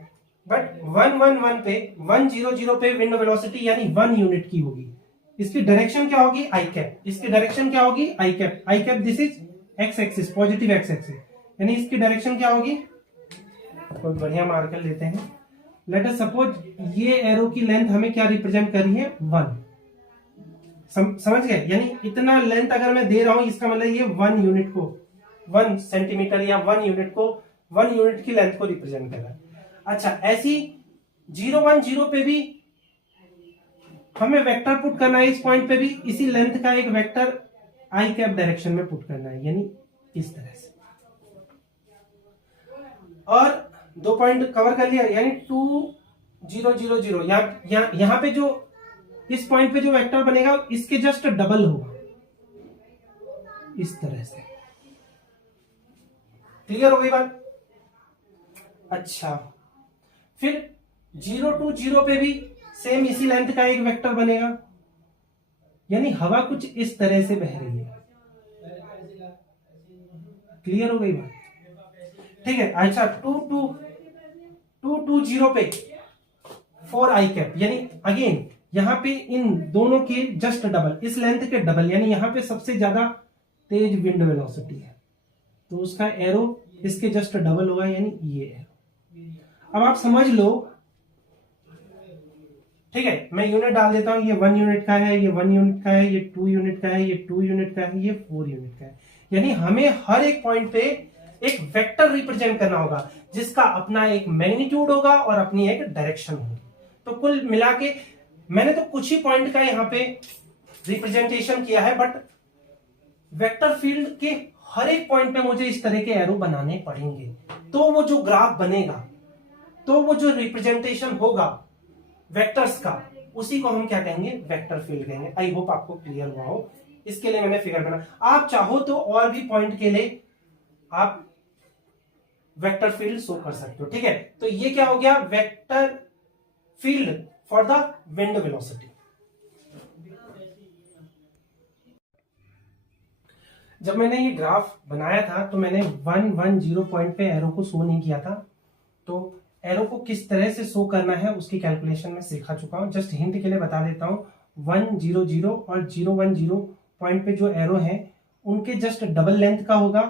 बट 1 1 1 पे 1 0 0 पे विंड वेलोसिटी यानी 1 यूनिट की होगी। इसकी डायरेक्शन क्या होगी, आई कैप। इसकी डायरेक्शन क्या होगी, I cap. I cap this is X axis, positive X axis, यानी इसकी डायरेक्शन क्या होगी, कोई बढ़िया मार्कर लेते हैं। लेट अस सपोज ये एरो की लेंथ हमें क्या रिप्रेजेंट कर रही है, 1। समझ गए, यानी इतना लेंथ अगर मैं दे रहा हूं, इसका मतलब ये 1 यूनिट को, 1 सेंटीमीटर या 1 यूनिट को, 1 यूनिट की लेंथ को रिप्रेजेंट कर रहा है। अच्छा, ऐसी 0 1 0 पे भी हमें वेक्टर पुट करना है, इस पॉइंट पे भी इसी लेंथ का एक वेक्टर आई कैप डायरेक्शन में पुट करना है, यानी इस तरह से। और 2 पॉइंट कवर कर लिया, यानी 2 0 0 0। यहां पे जो इस पॉइंट पे जो वेक्टर बनेगा इसके जस्ट डबल होगा, इस तरह से। क्लियर हो गई बात। अच्छा, फिर 0 2 0 पे भी सेम इसी लेंथ का एक वेक्टर बनेगा, यानी हवा कुछ इस तरह से बह रही है। क्लियर हो गई बात, ठीक है। अच्छा, 2 2 0 पे 4 आई कैप, यानी अगेन यहां पे इन दोनों के जस्ट डबल, इस लेंथ के डबल, यानी यहां पे सबसे ज्यादा तेज विंड वेलोसिटी है, तो उसका एरो इसके जस्ट डबल होगा, यानी ये एरो। अब आप समझ लो, ठीक है, मैं यूनिट डाल देता हूं, ये 1 यूनिट का है, ये 1 यूनिट का है, ये 2 यूनिट का है, ये 2 यूनिट का है, ये 4 यूनिट का है। यानी हमें हर एक पॉइंट पे एक वेक्टर रिप्रेजेंट करना होगा जिसका अपना एक मैग्नीट्यूड होगा और अपनी एक डायरेक्शन होगी। तो कुल मिला के मैंने तो कुछ ही पॉइंट का यहाँ पे रिप्रेजेंटेशन किया है, बट वेक्टर फील्ड के हर एक पॉइंट पे मुझे इस तरह के एरो बनाने पड़ेंगे, तो वो जो ग्राफ बनेगा, तो वो जो रिप्रेजेंटेशन होगा वेक्टर्स का, उसी को हम क्या कहेंगे, वेक्टर फील्ड कहेंगे। आई होप आपको क्लियर हुआ हो। इसके लिए मैंने फिगर बना। आप चाहो तो और भी पॉइंट के लिए आप वेक्टर फील्ड शो कर सकते हो, ठीक है। तो ये क्या हो गया, vector field for the wind velocity. जब मैंने ये ग्राफ बनाया था तो मैंने 110 पॉइंट पे एरो को शो नहीं किया था, तो एरो को किस तरह से शो करना है उसकी कैलकुलेशन में सिखा चुका हूं। जस्ट हिंट के लिए बता देता हूं, 100 और 010 पॉइंट पे जो एरो है उनके जस्ट डबल लेंथ का होगा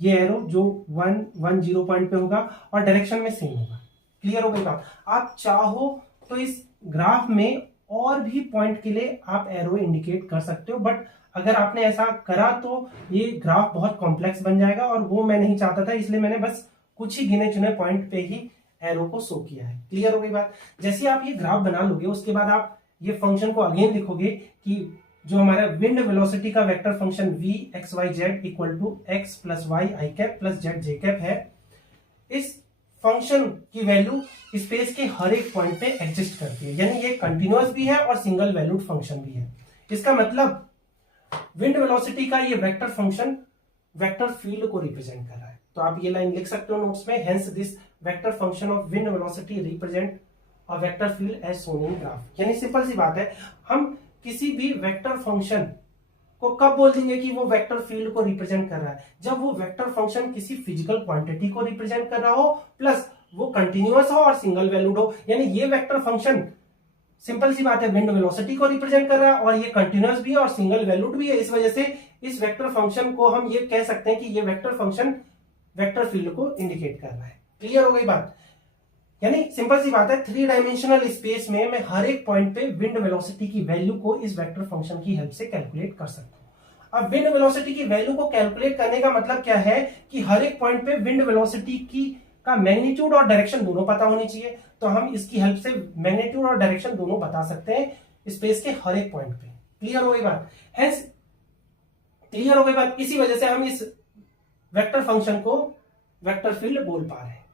ये एरो जो 110 पॉइंट पे होगा और डायरेक्शन में सेम होगा। क्लियर हो गई बात। आप चाहो तो इस ग्राफ में और भी पॉइंट के लिए आप एरो इंडिकेट कर सकते हो, बट अगर आपने ऐसा करा तो ये ग्राफ बहुत कॉम्प्लेक्स बन जाएगा और वो मैं नहीं चाहता था, इसलिए मैंने बस कुछ ही गिने चुने पॉइंट पे ही एरो को शो किया है। क्लियर हो गई बात। जैसे आप ये ग्राफ बना लोगे उसके बाद आप ये फंक्शन को अगेन लिखोगे कि जो हमारा विंड वेलोसिटी का vector function v x y z equal to x plus y i cap plus z j cap है। इस फंक्शन की वैल्यू स्पेस के हर एक पॉइंट पे एग्जिस्ट करती है, यानी ये कंटिन्यूअस भी है और सिंगल वैल्यूड फंक्शन भी है। इसका मतलब विंड वेलोसिटी का ये वेक्टर फंक्शन वेक्टर फील्ड को रिप्रेजेंट कर रहा है। तो आप ये लाइन लिख सकते हो नोट्स में, hence this vector function of wind velocity represent a vector field as shown in graph. यानी सिंपल सी बात है, हम किसी भी वेक्टर फंक्शन को कब बोल देंगे कि वो वेक्टर फील्ड को रिप्रेजेंट कर रहा है, जब वो वेक्टर फंक्शन किसी फिजिकल क्वांटिटी को रिप्रेजेंट कर रहा हो प्लस वो कंटिन्यूअस हो और सिंगल वैल्यूड हो। यानी ये वेक्टर फंक्शन सिंपल सी बात है विंड वेलोसिटी को रिप्रेजेंट कर रहा है और ये कंटिन्यूअस भी है और सिंगल वैल्यूड भी है। इस वजह से इस वेक्टर फंक्शन को हम ये कह सकते हैं कि ये वेक्टर फंक्शन वेक्टर फील्ड को इंडिकेट कर रहा है। क्लियर हो गई बात। यानी सिंपल सी बात है, 3 डायमेंशनल स्पेस में मैं हर एक पॉइंट पे विंड वेलोसिटी की वैल्यू को इस वेक्टर फंक्शन की हेल्प से कैलकुलेट कर सकता हूं। अब विंड वेलोसिटी की वैल्यू को कैलकुलेट करने का मतलब क्या है कि हर एक पॉइंट पे विंड वेलोसिटी की का मैग्नीट्यूड और डायरेक्शन दोनों पता होनी चाहिए। तो हम इसकी हेल्प से मैग्नीट्यूड और डायरेक्शन दोनों बता सकते हैं स्पेस के हर एक पॉइंट पे। क्लियर हो गई बात। हेंस क्लियर हो गई बात। इसी वजह से हम इस वेक्टर फंक्शन को वेक्टर फील्ड बोल पा रहे हैं।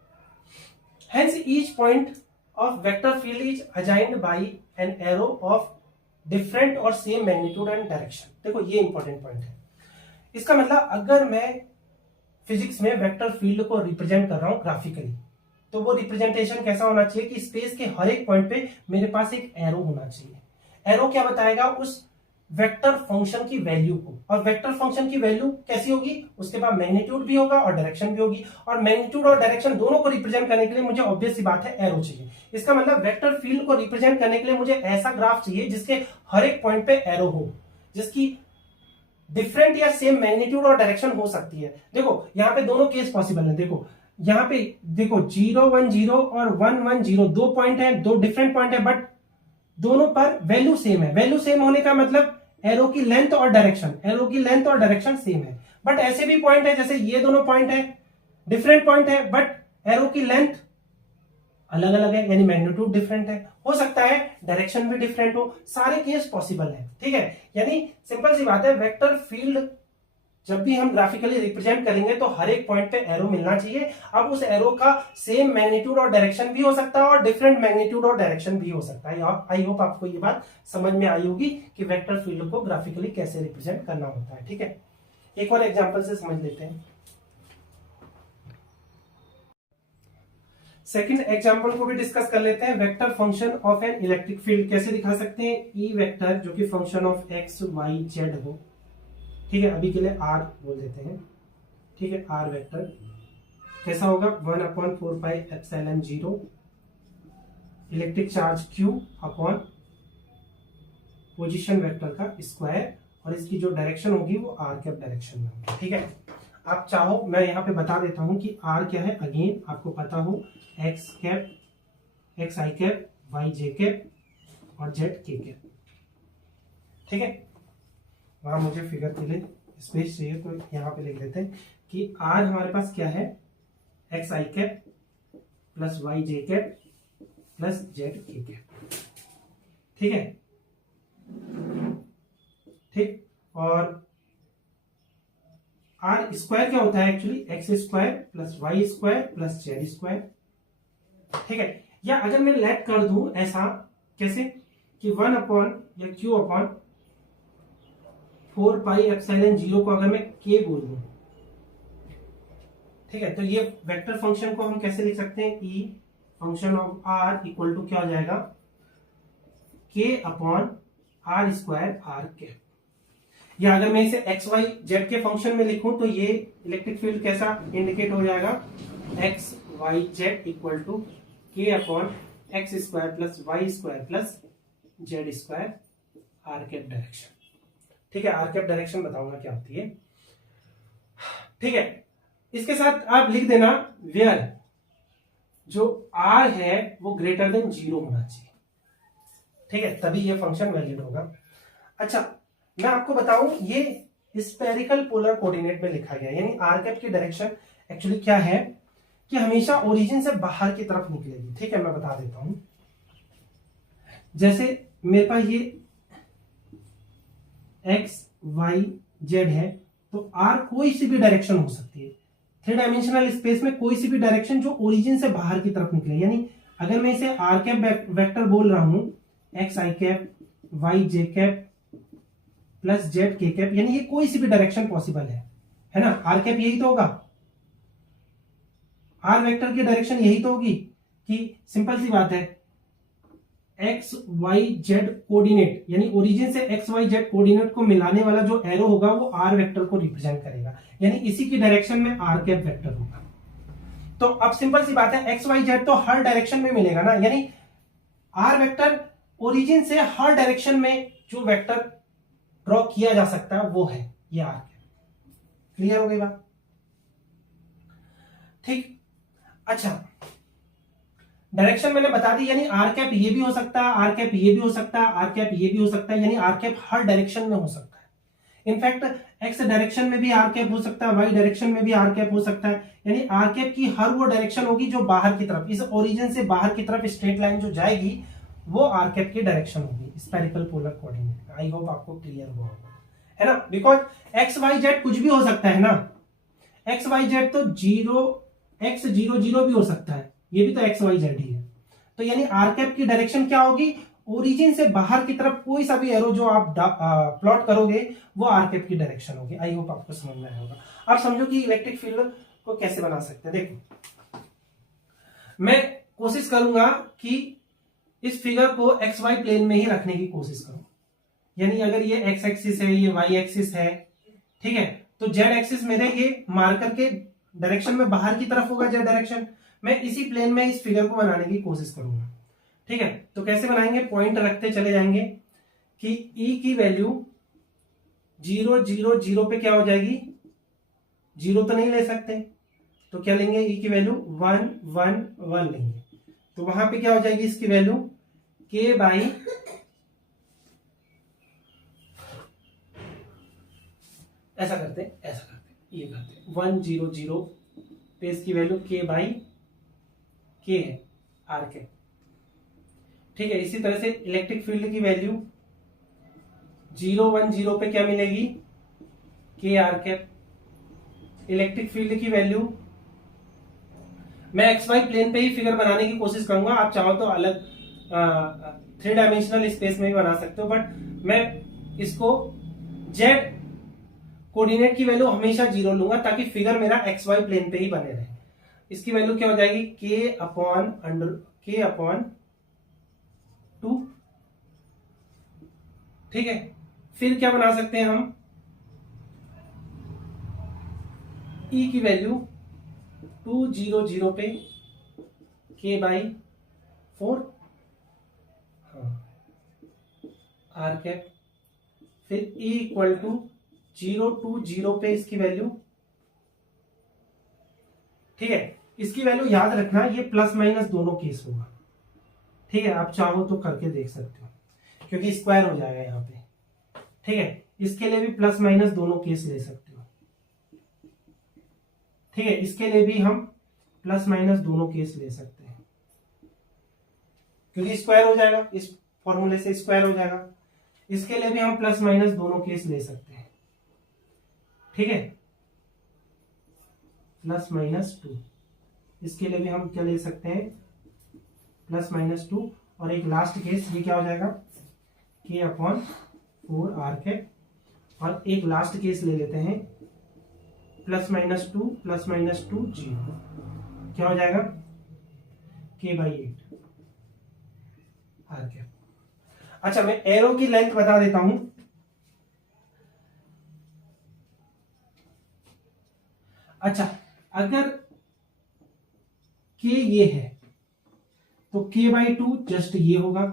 Hence each point of vector field is assigned by an arrow of different or same magnitude and direction। देखो ये इंपॉर्टेंट पॉइंट है। इसका मतलब अगर मैं फिजिक्स में वेक्टर फील्ड को रिप्रेजेंट कर रहा हूं ग्राफिकली, तो वो रिप्रेजेंटेशन कैसा होना चाहिए कि स्पेस के हर एक पॉइंट पे मेरे पास एक एरो होना चाहिए। एरो क्या बताएगा, उस वेक्टर फंक्शन की वैल्यू को, और वेक्टर फंक्शन की वैल्यू कैसी होगी, उसके बाद मैग्नीट्यूड भी होगा और डायरेक्शन भी होगी, और मैग्नीट्यूड और डायरेक्शन दोनों को रिप्रेजेंट करने के लिए मुझे ऑब्वियस सी बात है एरो चाहिए। इसका मतलब वेक्टर फील्ड को रिप्रेजेंट करने के लिए मुझे ऐसा ग्राफ चाहिए जिसके हर एक पॉइंट पे एरो हो, जिसकी डिफरेंट या सेम मैग्नीट्यूड और डायरेक्शन हो सकती है। देखो यहाँ पे दोनों केस पॉसिबल है। देखो यहाँ पे देखो 010 और 110 दो पॉइंट है, दो डिफरेंट पॉइंट है, बट दोनों पर वैल्यू सेम है। वैल्यू सेम होने का मतलब एरो की लेंथ और डायरेक्शन सेम है। बट ऐसे भी पॉइंट है जैसे ये दोनों पॉइंट है, डिफरेंट पॉइंट है, बट एरो की लेंथ अलग अलग है, यानी मैग्नीट्यूड डिफरेंट है। हो सकता है डायरेक्शन भी डिफरेंट हो, सारे केस पॉसिबल है। ठीक है, यानी सिंपल सी बात है, वेक्टर फील्ड जब भी हम ग्राफिकली रिप्रेजेंट करेंगे तो हर एक पॉइंट पे एरो मिलना चाहिए। अब उस एरो का सेम मैग्नीट्यूड और डायरेक्शन भी हो सकता है और डिफरेंट मैग्नीट्यूड और डायरेक्शन भी हो सकता है। आई होप आपको ये बात समझ में आई होगी कि वेक्टर फील्ड को ग्राफिकली कैसे रिप्रेजेंट करना होता है। ठीक है, एक और एग्जांपल से समझ लेते हैं। सेकंड एग्जांपल को भी डिस्कस कर लेते हैं। Vector function of an electric field कैसे दिखा सकते हैं। ई वेक्टर जो कि function of x Y z हो, ठीक है, अभी के लिए आर बोल देते हैं। ठीक है, आर वेक्टर कैसा होगा, 1/4πε0 electric charge Q upon position vector का स्क्वायर, और इसकी जो डायरेक्शन होगी वो आर कैप डायरेक्शन में होगी। ठीक है, आप चाहो मैं यहाँ पे बता देता हूं कि आर क्या है, अगेन आपको पता हो, x cap, x i cap, Y j cap और जेड के कैप। ठीक है, वहां मुझे फिगर के लिए स्पेस चाहिए तो यहाँ पे लिख देते हैं कि आर हमारे पास क्या है, x i cap plus y j cap plus z k cap. ठीक है, ठीक, और आर स्क्वायर क्या होता है actually, x square plus Y square plus Z square. ठीक है, या अगर मैं लेट कर दूं ऐसा, कैसे कि 1 अपॉन या क्यू अपॉन 4 पाई एप्सिलॉन 0 को अगर मैं के बोल दूं, ठीक है, तो ये वेक्टर फंक्शन को हम कैसे लिख सकते हैं, E function of R equal to क्या हो जाएगा, K upon R square R cap. या अगर मैं इसे एक्स वाई जेड के फंक्शन में लिखूं तो ये इलेक्ट्रिक फील्ड कैसा इंडिकेट हो जाएगा, X Y Z equal to K upon X square plus Y square plus Z square R cap direction. ठीक है, आर कैप डायरेक्शन बताऊंगा क्या होती है। ठीक है, इसके साथ आप लिख देना वेयर जो आर है वो ग्रेटर देन 0 होना चाहिए। ठीक है, तभी ये फंक्शन वैलिड होगा। अच्छा, मैं आपको बताऊं ये स्फेरिकल पोलर कोऑर्डिनेट में लिखा गया है, यानी आर कैप की डायरेक्शन एक्चुअली क्या है कि हमेशा ओरिजिन से बाहर की तरफ निकलेगी। ठीक है, मैं बता देता हूं, जैसे मेरे पास ये एक्स वाई जेड है, तो आर कोई सी भी डायरेक्शन हो सकती है, 3 डायमेंशनल स्पेस में कोई सी भी डायरेक्शन जो ओरिजिन से बाहर की तरफ निकले। यानी अगर मैं इसे आर कैप वेक्टर बोल रहा हूं, x i cap Y j cap plus z k cap, यानी ये कोई सी भी डायरेक्शन पॉसिबल है ना। आर कैप यही तो होगा, आर वेक्टर की डायरेक्शन यही तो होगी कि सिंपल सी बात है, एक्स वाई जेड कोऑर्डिनेट यानी ओरिजिन से एक्स वाई जेड कोऑर्डिनेट को मिलाने वाला जो एरो होगा वो आर वेक्टर को रिप्रेजेंट करेगा, यानी इसी की डायरेक्शन में आर कैप वेक्टर होगा। तो अब सिंपल सी बात है, एक्स वाई जेड तो हर डायरेक्शन में मिलेगा ना, यानी आर वेक्टर ओरिजिन से हर डायरेक्शन में जो वेक्टर ड्रॉ किया जा सकता है वो है ये आर कैप। क्लियर हो गई बात? ठीक। अच्छा, डायरेक्शन मैंने बता दी, यानी आर कैप ये भी हो सकता है, आर कैप ये भी हो सकता है, आर कैप ये भी हो सकता है, यानी आर कैप हर डायरेक्शन में हो सकता है। इनफैक्ट एक्स डायरेक्शन में भी आर कैप हो सकता है, वाई डायरेक्शन में भी आर कैप हो सकता है, यानी आर कैप की हर वो डायरेक्शन होगी जो बाहर की तरफ, इस ओरिजिन से बाहर की तरफ स्ट्रेट लाइन जो जाएगी वो आर कैप की डायरेक्शन होगी spherical polar coordinate. I hope आपको क्लियर हुआ होगा, है ना। बिकॉज एक्स वाई जेड कुछ भी हो सकता है ना, एक्स वाई जेड तो 0 भी हो सकता है, ये भी तो एक्स वाई जेड ही है। तो यानी आर कैप की डायरेक्शन क्या होगी, ओरिजिन से बाहर की तरफ कोई सा भी एरो जो आप प्लॉट करोगे वो आर कैप की डायरेक्शन होगी। आई होप आपको समझ में आया होगा। अब समझो कि इलेक्ट्रिक फील्ड को कैसे बना सकते हैं। देखो, मैं कोशिश करूंगा कि इस फिगर को एक्स वाई प्लेन में ही रखने की कोशिश करूं, यानी अगर ये एक्स एक्सिस है, ये वाई एक्सिस है, ठीक है, तो जेड एक्सिस मेरे ये मार्कर के डायरेक्शन में बाहर की तरफ होगा जेड डायरेक्शन। मैं इसी प्लेन में इस फिगर को बनाने की कोशिश करूंगा। ठीक है, तो कैसे बनाएंगे, पॉइंट रखते चले जाएंगे कि ई की वैल्यू 0 0 0 पे क्या हो जाएगी, 0 तो नहीं ले सकते, तो क्या लेंगे, ई की वैल्यू 1 1 1 लेंगे, तो वहां पे क्या हो जाएगी इसकी वैल्यू के बाई ऐसा करते ये करते 1 0 0 पे इसकी वैल्यू के बाई के है आर के। ठीक है, इसी तरह से इलेक्ट्रिक फील्ड की वैल्यू 0 1 0 पे क्या मिलेगी, के आर कैप। इलेक्ट्रिक फील्ड की वैल्यू मैं एक्स वाई प्लेन पे ही फिगर बनाने की कोशिश करूंगा, आप चाहो तो अलग 3 डायमेंशनल स्पेस में भी बना सकते हो, बट मैं इसको जेड कोऑर्डिनेट की वैल्यू हमेशा 0 लूंगा ताकि फिगर मेरा एक्स वाई प्लेन पे ही बने रहे। इसकी वैल्यू क्या हो जाएगी, के अपॉन 2। ठीक है, फिर क्या बना सकते हैं हम, ई की वैल्यू 2 0 0 पे के बाई 4 आर कैप। फिर ई इक्वल टू 0 2 0 पे इसकी वैल्यू। ठीक है, इसकी वैल्यू याद रखना, ये प्लस माइनस दोनों केस होगा। ठीक है, आप चाहो तो करके देख सकते हो क्योंकि स्क्वायर हो जाएगा यहां पे। ठीक है, इसके लिए भी प्लस माइनस दोनों केस ले सकते हो। ठीक है, इसके लिए भी हम प्लस माइनस दोनों केस ले सकते हैं क्योंकि स्क्वायर हो जाएगा, इस फॉर्मूले से स्क्वायर हो जाएगा। इसके लिए भी हम प्लस माइनस दोनों केस ले सकते हैं। ठीक है, प्लस माइनस 2, इसके लिए भी हम क्या ले सकते हैं, प्लस माइनस 2, और एक लास्ट केस ये क्या हो जाएगा, के अपॉन 4 आर कैप। और एक लास्ट केस ले लेते हैं, +-2 +-2 0, क्या हो जाएगा k/8 आ गया। अच्छा, मैं एरो की लेंथ बता देता हूं। अच्छा, अगर k ये है तो k/2 जस्ट ये होगा,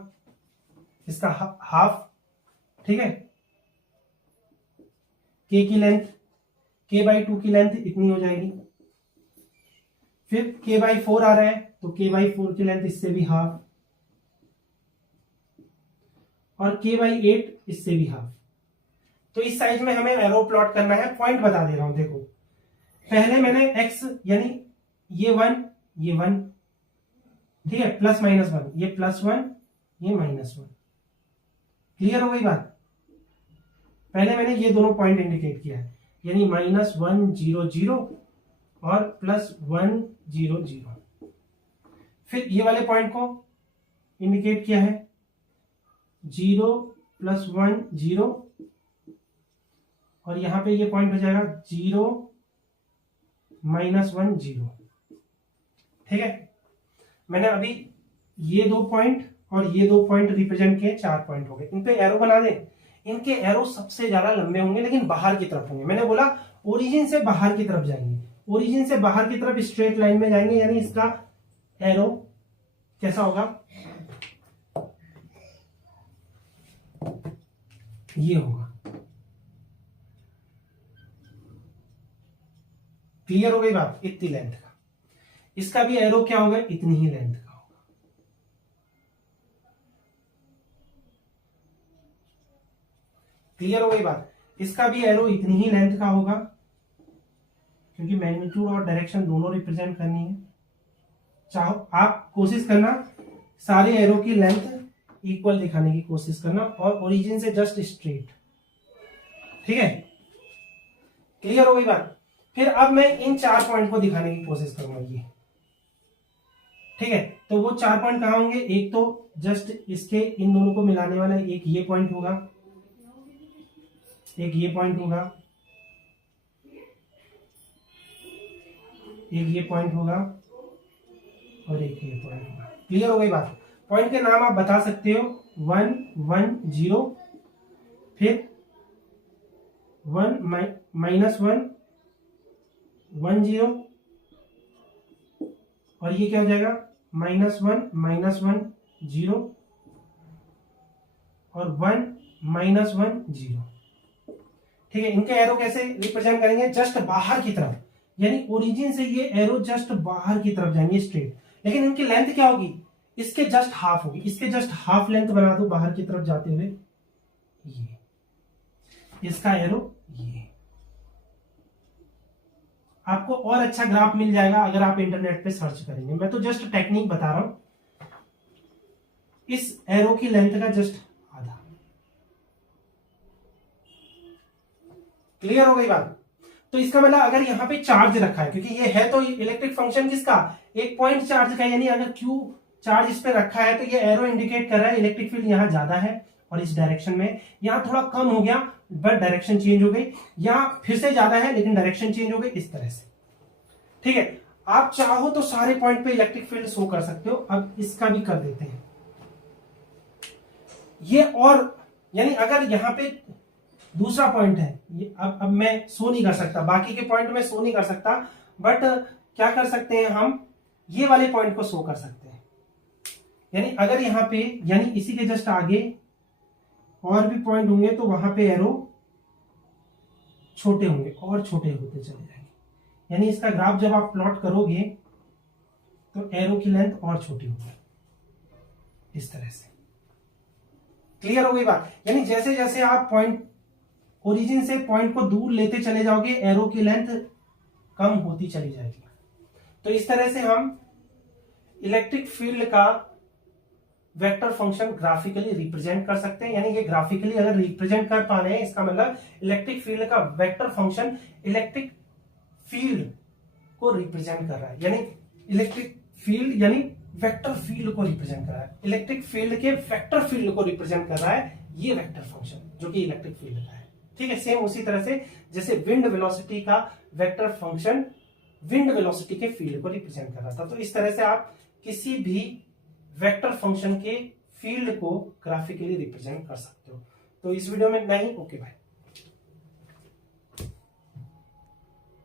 इसका हाफ, ठीक है। k की लेंथ, k/2 की लेंथ इतनी हो जाएगी। फिर k/4 आ रहा है तो k/4 की लेंथ इससे भी हाफ, और k/8 इससे भी हाफ। तो इस साइज में हमें एरो प्लॉट करना है। पॉइंट बता दे रहा हूं, देखो पहले मैंने x यानी ये 1 ये 1, ठीक है, +-1, ये +1 ये -1, क्लियर हो गई बात। पहले मैंने ये दोनों पॉइंट इंडिकेट किया है, यानी -1 0 0 और +1 0 0। फिर ये वाले पॉइंट को इंडिकेट किया है 0 +1 0, और यहां पे ये पॉइंट हो जाएगा 0 -1 0, ठीक है। मैंने अभी ये 2 पॉइंट और ये 2 पॉइंट रिप्रेजेंट किए, 4 पॉइंट हो गए। इन पे एरो बना दें। इनके एरो सबसे ज्यादा लंबे होंगे लेकिन बाहर की तरफ होंगे। मैंने बोला ओरिजिन से बाहर की तरफ जाएंगे, ओरिजिन से बाहर की तरफ स्ट्रेट लाइन में जाएंगे, यानी इसका एरो कैसा होगा, ये होगा। क्लियर हो गई बात, इतनी लेंथ का। इसका भी एरो क्या होगा, इतनी ही लेंथ का होगा। क्लियर हो गई बात, इसका भी एरो इतनी ही लेंथ का होगा, क्योंकि मैग्नीट्यूड और डायरेक्शन दोनों रिप्रेजेंट करनी है। चाहो आप कोशिश करना सारे एरो की लेंथ इक्वल दिखाने की कोशिश करना, और ओरिजिन से जस्ट स्ट्रेट, ठीक है। क्लियर हो गई बात। फिर अब मैं इन 4 पॉइंट को दिखाने की कोशिश करूंगा, ये ठीक है। तो वो 4 पॉइंट कहां होंगे, एक तो जस्ट इसके इन दोनों को मिलाने वाला एक ये पॉइंट होगा, एक ये पॉइंट होगा, एक ये पॉइंट होगा, और एक ये पॉइंट होगा। क्लियर हो गई बात। पॉइंट के नाम आप बता सकते हो 1 1 0, फिर 1 -1 1 0, और ये क्या हो जाएगा -1 -1 0, और 1 -1 0, ठीक है। इनके एरो कैसे रिप्रेजेंट करेंगे, जस्ट बाहर की तरफ, यानी ओरिजिन से ये एरो जस्ट बाहर की तरफ जाएंगे स्ट्रेट, लेकिन इनकी लेंथ क्या होगी, इसके जस्ट हाफ होगी। इसके जस्ट हाफ लेंथ बना दो बाहर की तरफ जाते हुए, ये इसका एरो ये। आपको और अच्छा ग्राफ मिल जाएगा अगर आप इंटरनेट पे सर्च करेंगे, मैं तो जस्ट टेक्निक बता रहा हूं। इस एरो की लेंथ का जस्ट आधा। क्लियर हो गई बात। तो इसका मतलब अगर यहाँ पे चार्ज रखा है, क्योंकि ये है तो इलेक्ट्रिक फंक्शन किसका, एक पॉइंट चार्ज का, यानी अगर Q चार्ज इस पे रखा है तो ये एरो इंडिकेट कर रहा है इलेक्ट्रिक फील्ड यहाँ ज्यादा है, और इस डायरेक्शन में यहाँ थोड़ा कम हो गया बट डायरेक्शन चेंज हो गई, यहाँ फिर से ज्यादा है लेकिन डायरेक्शन चेंज हो गई, इस तरह से, ठीक है। आप चाहो तो सारे पॉइंट पे इलेक्ट्रिक फील्ड शो कर सकते हो। अब इसका भी कर देते हैं ये, और यानी अगर यहाँ पे दूसरा पॉइंट है, ये अब मैं शो नहीं कर सकता, बाकी के पॉइंट में शो नहीं कर सकता, बट क्या कर सकते हैं हम, ये वाले पॉइंट को शो कर सकते हैं। यानी अगर यहाँ पे, यानी इसी के जस्ट आगे और भी पॉइंट होंगे तो वहां पे एरो छोटे होंगे और छोटे होते चले जाएंगे, यानी इसका ग्राफ जब आप प्लॉट करोगे तो एरो की लेंथ और छोटी होगी, इस तरह से। क्लियर हो गई बात। यानी जैसे जैसे आप पॉइंट ओरिजिन से पॉइंट को दूर लेते चले जाओगे, एरो की लेंथ कम होती चली जाएगी। तो इस तरह से हम इलेक्ट्रिक फील्ड का वेक्टर फंक्शन ग्राफिकली रिप्रेजेंट कर सकते हैं। यानी ये ग्राफिकली अगर रिप्रेजेंट कर पा रहे हैं, इसका मतलब इलेक्ट्रिक फील्ड का वेक्टर फंक्शन इलेक्ट्रिक फील्ड को रिप्रेजेंट कर रहा है, यानी इलेक्ट्रिक फील्ड यानी वेक्टर फील्ड को रिप्रेजेंट कर रहा है, इलेक्ट्रिक फील्ड के वेक्टर फील्ड को रिप्रेजेंट कर रहा है ये वेक्टर फंक्शन, जो कि इलेक्ट्रिक फील्ड का है। ठीक है, सेम उसी तरह से जैसे विंड वेलोसिटी का वेक्टर फंक्शन विंड वेलोसिटी के फील्ड को रिप्रेजेंट कर रहा था। तो इस तरह से आप किसी भी वेक्टर फंक्शन के फील्ड को ग्राफिकली रिप्रेजेंट कर सकते हो। तो इस वीडियो में इतना ही। Okay bye.